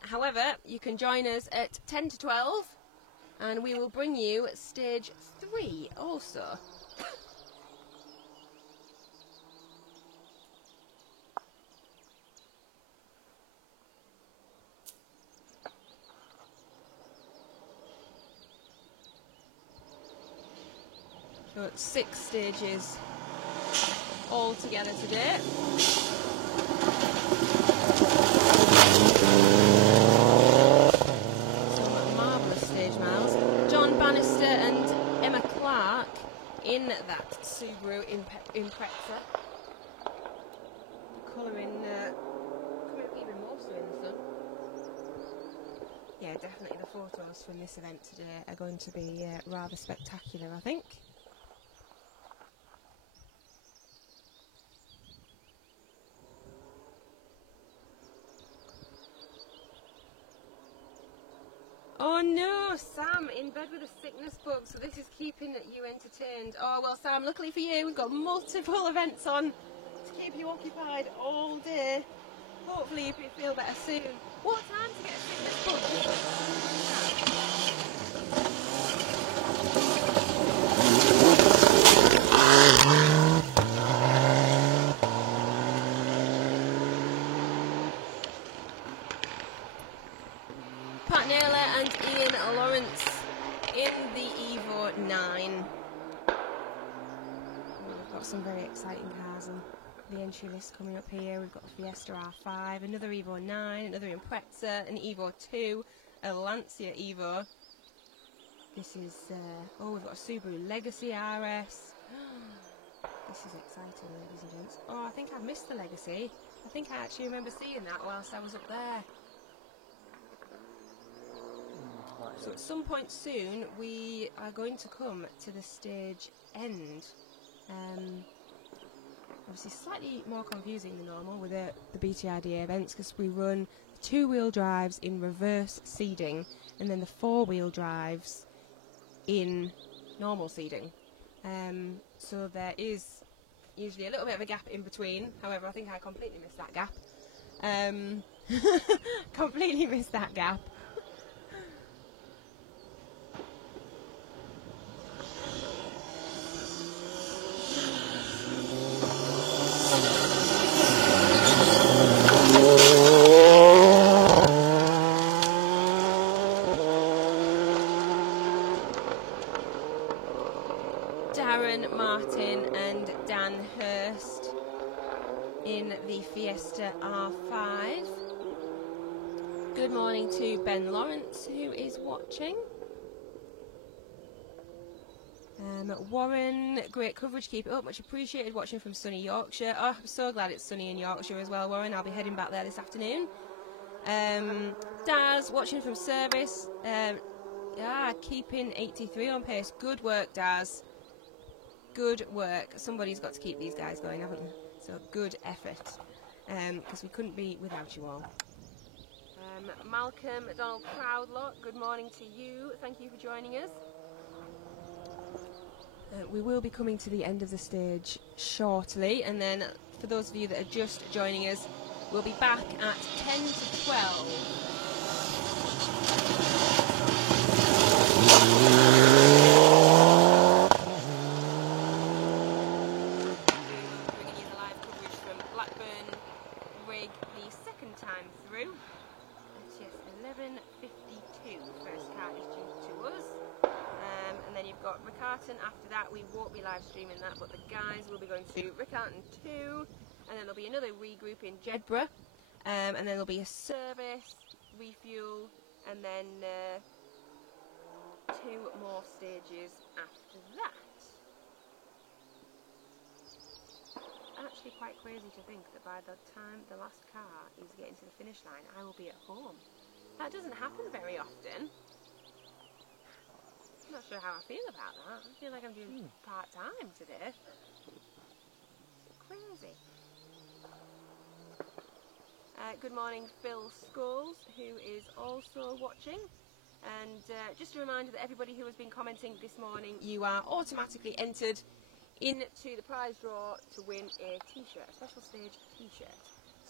However, you can join us at 10 to 12, and we will bring you stage 3 also. So it's 6 stages all together today. Some marvellous stage miles. John Bannister and Emma Clark in that Subaru Impreza. The colouring coming up even more so in the sun. Yeah, definitely the photos from this event today are going to be rather spectacular, I think. Oh no, Sam, in bed with a sickness bug, so this is keeping you entertained. Oh well, Sam, luckily for you, we've got multiple events on to keep you occupied all day. Hopefully you feel better soon. What time to get a sickness bug? Pat Naylor and Ian Lawrence in the Evo 9. We've got some very exciting cars on the entry list coming up here. We've got a Fiesta R5, another Evo 9, another Impreza, an Evo 2, a Lancia Evo. This is, we've got a Subaru Legacy RS. This is exciting, ladies and gents. Oh, I think I've missed the Legacy. I think I actually remember seeing that whilst I was up there. So at some point soon we are going to come to the stage end. Obviously slightly more confusing than normal with the BTRDA events, because we run 2-wheel drives in reverse seeding and then the 4-wheel drives in normal seeding. So there is usually a little bit of a gap in between. However, I think I completely missed that gap. Completely missed that gap. Darren Martin and Dan Hurst in the Fiesta R5. Good morning to Ben Lawrence, who is watching. Warren, great coverage, keep it up, much appreciated, watching from sunny Yorkshire. Oh, I'm so glad it's sunny in Yorkshire as well, Warren. I'll be heading back there this afternoon. Daz, watching from service. Keeping 83 on pace. Good work, Daz. Good work. Somebody's got to keep these guys going, haven't they? So good effort, because we couldn't be without you all. Malcolm Donald Proudlock, good morning to you. Thank you for joining us. We will be coming to the end of the stage shortly, and then for those of you that are just joining us, we'll be back at 10 to 12. After that, we won't be live streaming that, but the guys will be going to Riccarton 2, and then there'll be another regroup in Jedburgh, and then there'll be a service, refuel, and then 2 more stages after that. Actually quite crazy to think that by the time the last car is getting to the finish line, I will be at home. That doesn't happen very often. I'm not sure how I feel about that. I feel like I'm doing part-time today. Crazy. Good morning, Phil Scholes, who is also watching. And just a reminder that everybody who has been commenting this morning, you are automatically entered into the prize draw to win a t-shirt, a special stage t-shirt.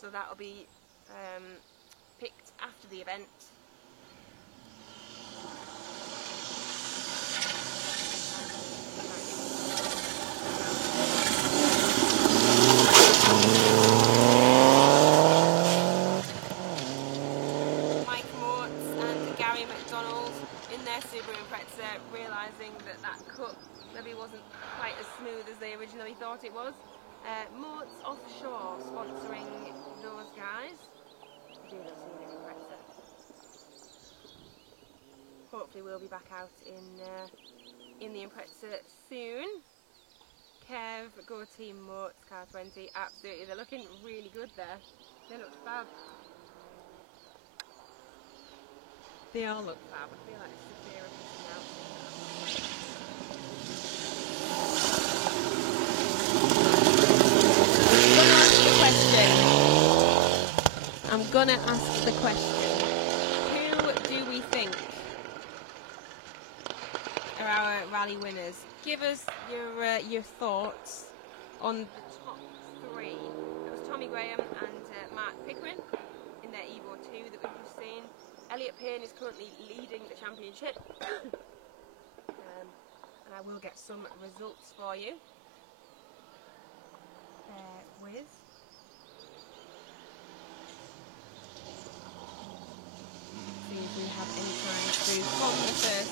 So that'll be picked after the event. Mike Mortz and Gary McDonald in their Subaru Impreza, realising that that cut maybe wasn't quite as smooth as they originally thought it was. Mortz Offshore sponsoring those guys. I do love seeing an Impreza. Hopefully we'll be back out in the Impreza soon. Kev, Go Team Mortz, Car 20, absolutely, they're looking really good there. They look fab. They all look fab. I feel like it's the fear of missing out. I'm gonna ask the question. Who do we think are our rally winners? Give us your thoughts on the top three. It was Tommy Graham and Mark Pickering in their Evo 2 that we've just seen. Elliot Payne is currently leading the championship. And I will get some results for you. With see if we have any time through from the first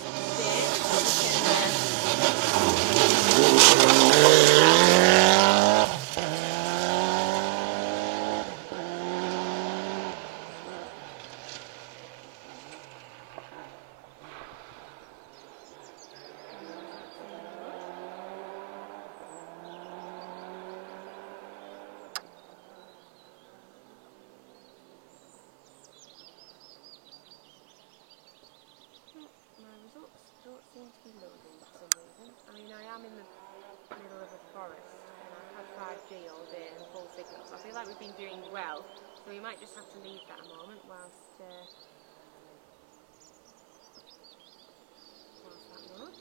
don't seem to be loading for some reason. I mean, I am in the middle of a forest and I've had 5G all day and full signal, so I feel like we've been doing well. So we might just have to leave that a moment whilst that loads.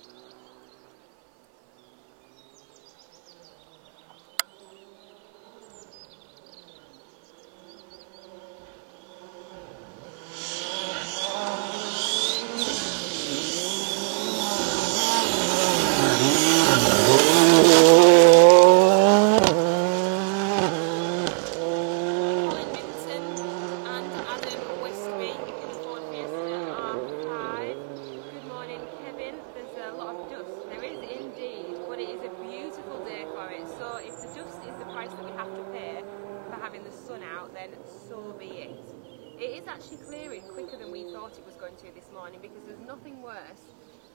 Actually clearing quicker than we thought it was going to this morning, because there's nothing worse,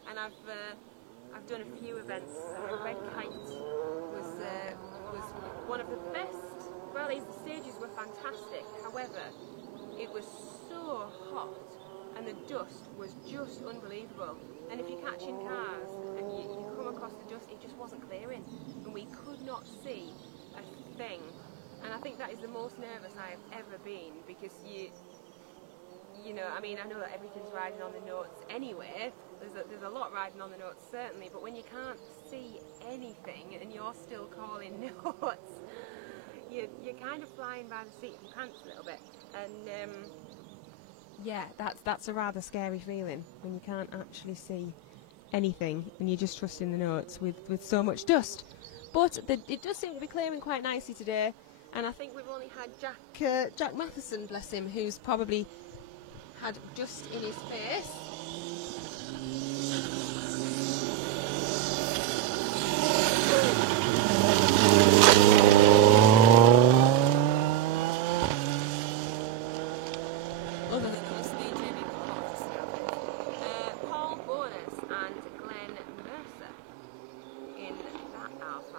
and I've done a few events. Red Kite was one of the best rallies. The stages were fantastic, however it was so hot and the dust was just unbelievable, and if you're catching cars and you come across the dust, it just wasn't clearing and we could not see a thing. And I think that is the most nervous I have ever been, because you know, I mean, I know that everything's riding on the notes anyway. There's a lot riding on the notes, certainly, but when you can't see anything and you're still calling notes, you're kind of flying by the seat of your pants a little bit. And yeah, that's a rather scary feeling when you can't actually see anything and you're just trusting the notes with so much dust. But it does seem to be clearing quite nicely today, and I think we've only had Jack Matheson, bless him, who's probably had dust in his face. Other than us, DJ, we've got lots of stuff. Paul Bonus and Glenn Mercer in that R5.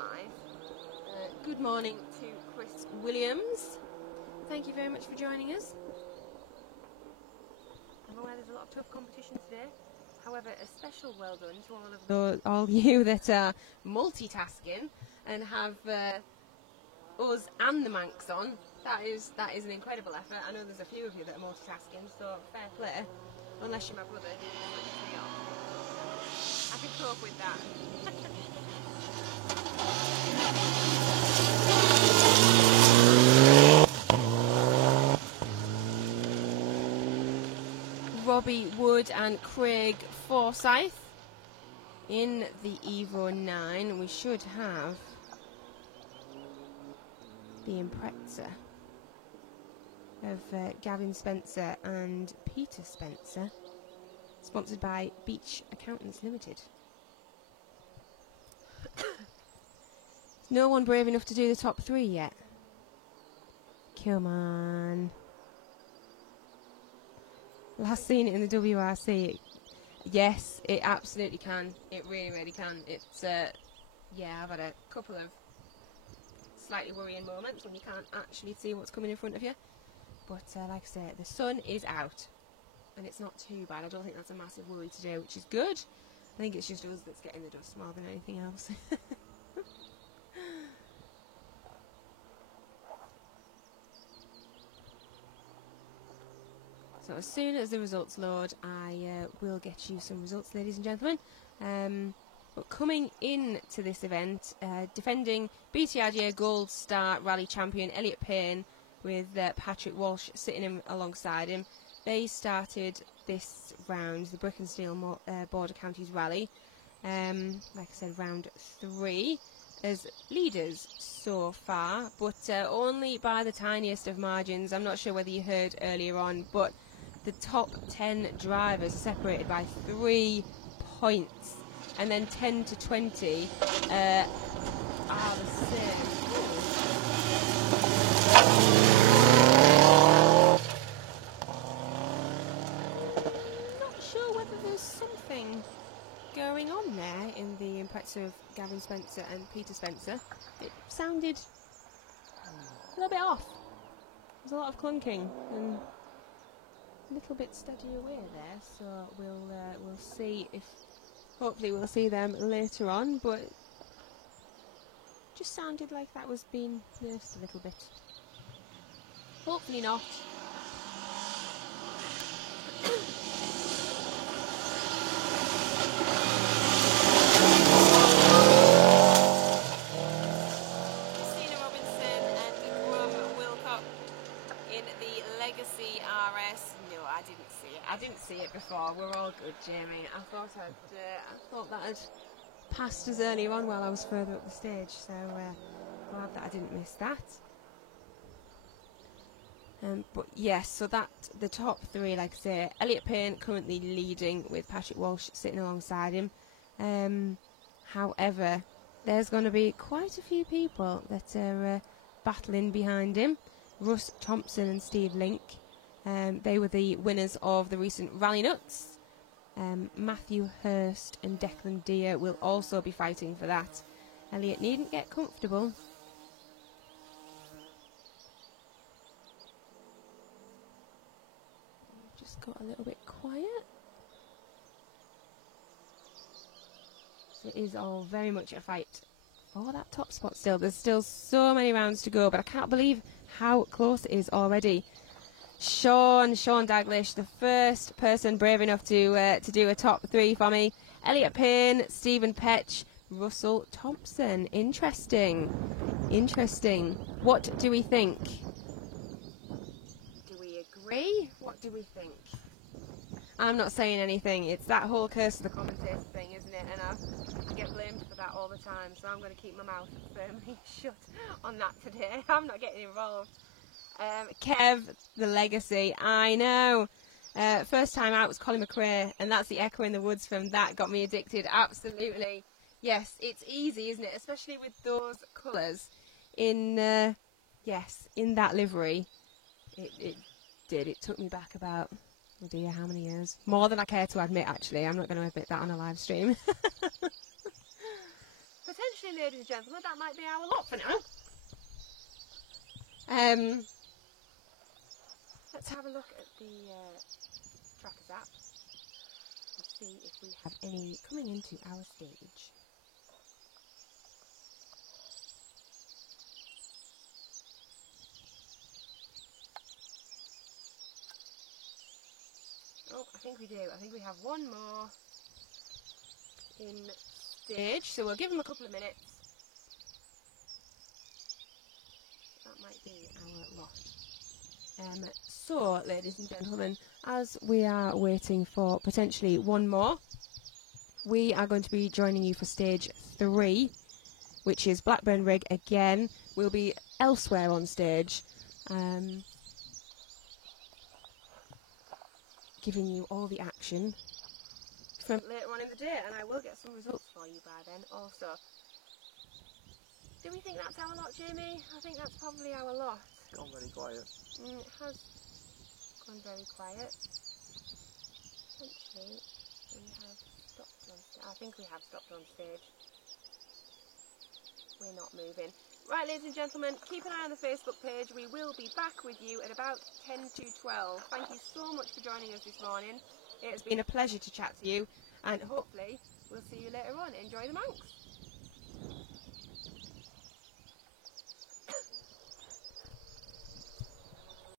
Good morning to Chris Williams. Thank you very much for joining us. I'm aware there's a lot of tough competition today. However, a special well done to all you that are multitasking and have us and the Manx on. That is an incredible effort. I know there's a few of you that are multitasking, so fair play. Unless you're my brother, I can cope with that. Robbie Wood and Craig Forsyth in the Evo 9. We should have the Impreza of Gavin Spencer and Peter Spencer, sponsored by Beach Accountants Limited. No one brave enough to do the top 3 yet. Come on. Last seen it in the WRC. Yes, it absolutely can. It really, really can. It's, yeah, I've had a couple of slightly worrying moments when you can't actually see what's coming in front of you. But like I say, the sun is out. And it's not too bad. I don't think that's a massive worry today, which is good. I think it's just us that's getting the dust more than anything else. So as soon as the results load, I will get you some results, ladies and gentlemen. But coming into this event, defending BTRGA Gold Star Rally Champion Elliot Payne with Patrick Walsh sitting alongside him. They started this round, the Brickensteel Border Counties Rally, like I said, round 3, as leaders so far, but only by the tiniest of margins. I'm not sure whether you heard earlier on, but the top 10 drivers are separated by 3 points, and then 10 to 20 are the same. Not sure whether there's something going on there in the Impreza of Gavin Spencer and Peter Spencer. It sounded a little bit off. There's a lot of clunking and a little bit steady away there, so we'll see if hopefully we'll see them later on, but just sounded like that was being nursed a little bit. Hopefully not. Christina Robinson and Graham Wilcock in the Legacy RS. No, I didn't see it. I didn't see it before. We're all good, Jamie. I thought that had passed us earlier on while I was further up the stage, so glad that I didn't miss that. But yes, so that the top 3, like I say, Elliot Payne currently leading with Patrick Walsh sitting alongside him. However, there's going to be quite a few people that are battling behind him. Russ Thompson and Steve Link, they were the winners of the recent Rally Nuts. Matthew Hurst and Declan Deere will also be fighting for that. Elliot needn't get comfortable. Just got a little bit quiet. So it is all very much a fight for that top spot still. There's still so many rounds to go, but I can't believe how close it is already. Sean Daglish, the first person brave enough to do a top 3 for me. Elliot Payne, Stephen Petch, Russell Thompson. Interesting. What do we think? Do we agree? What do we think? I'm not saying anything. It's that whole curse of the commentator thing, isn't it? And I get blamed for that all the time, so I'm going to keep my mouth firmly shut on that today. I'm not getting involved. Kev, the Legacy, I know. First time out was Colin McRae, and that's the Echo in the Woods from that got me addicted. Absolutely. Yes, it's easy, isn't it? Especially with those colours in, yes, in that livery. It did. It took me back about, oh dear, how many years? More than I care to admit, actually. I'm not going to admit that on a live stream. Potentially, ladies and gentlemen, that might be our lot for now. Let's have a look at the Trackers app and see if we have any coming into our stage. Oh, I think we do. I think we have one more in stage, so we'll give them a couple of minutes be our lot. So, ladies and gentlemen, as we are waiting for potentially one more, we are going to be joining you for stage 3, which is Blackburn Rig again. We'll be elsewhere on stage, giving you all the action from later on in the day, and I will get some results for you by then also. Do we think that's our lot, Jamie? I think that's probably our lot. It's gone very quiet. It has gone very quiet. Potentially, we have stopped on stage. I think we have stopped on stage. We're not moving. Right, ladies and gentlemen, keep an eye on the Facebook page. We will be back with you at about 10 to 12. Thank you so much for joining us this morning. It's been a pleasure to chat to you, and hopefully we'll see you later on. Enjoy the Manx.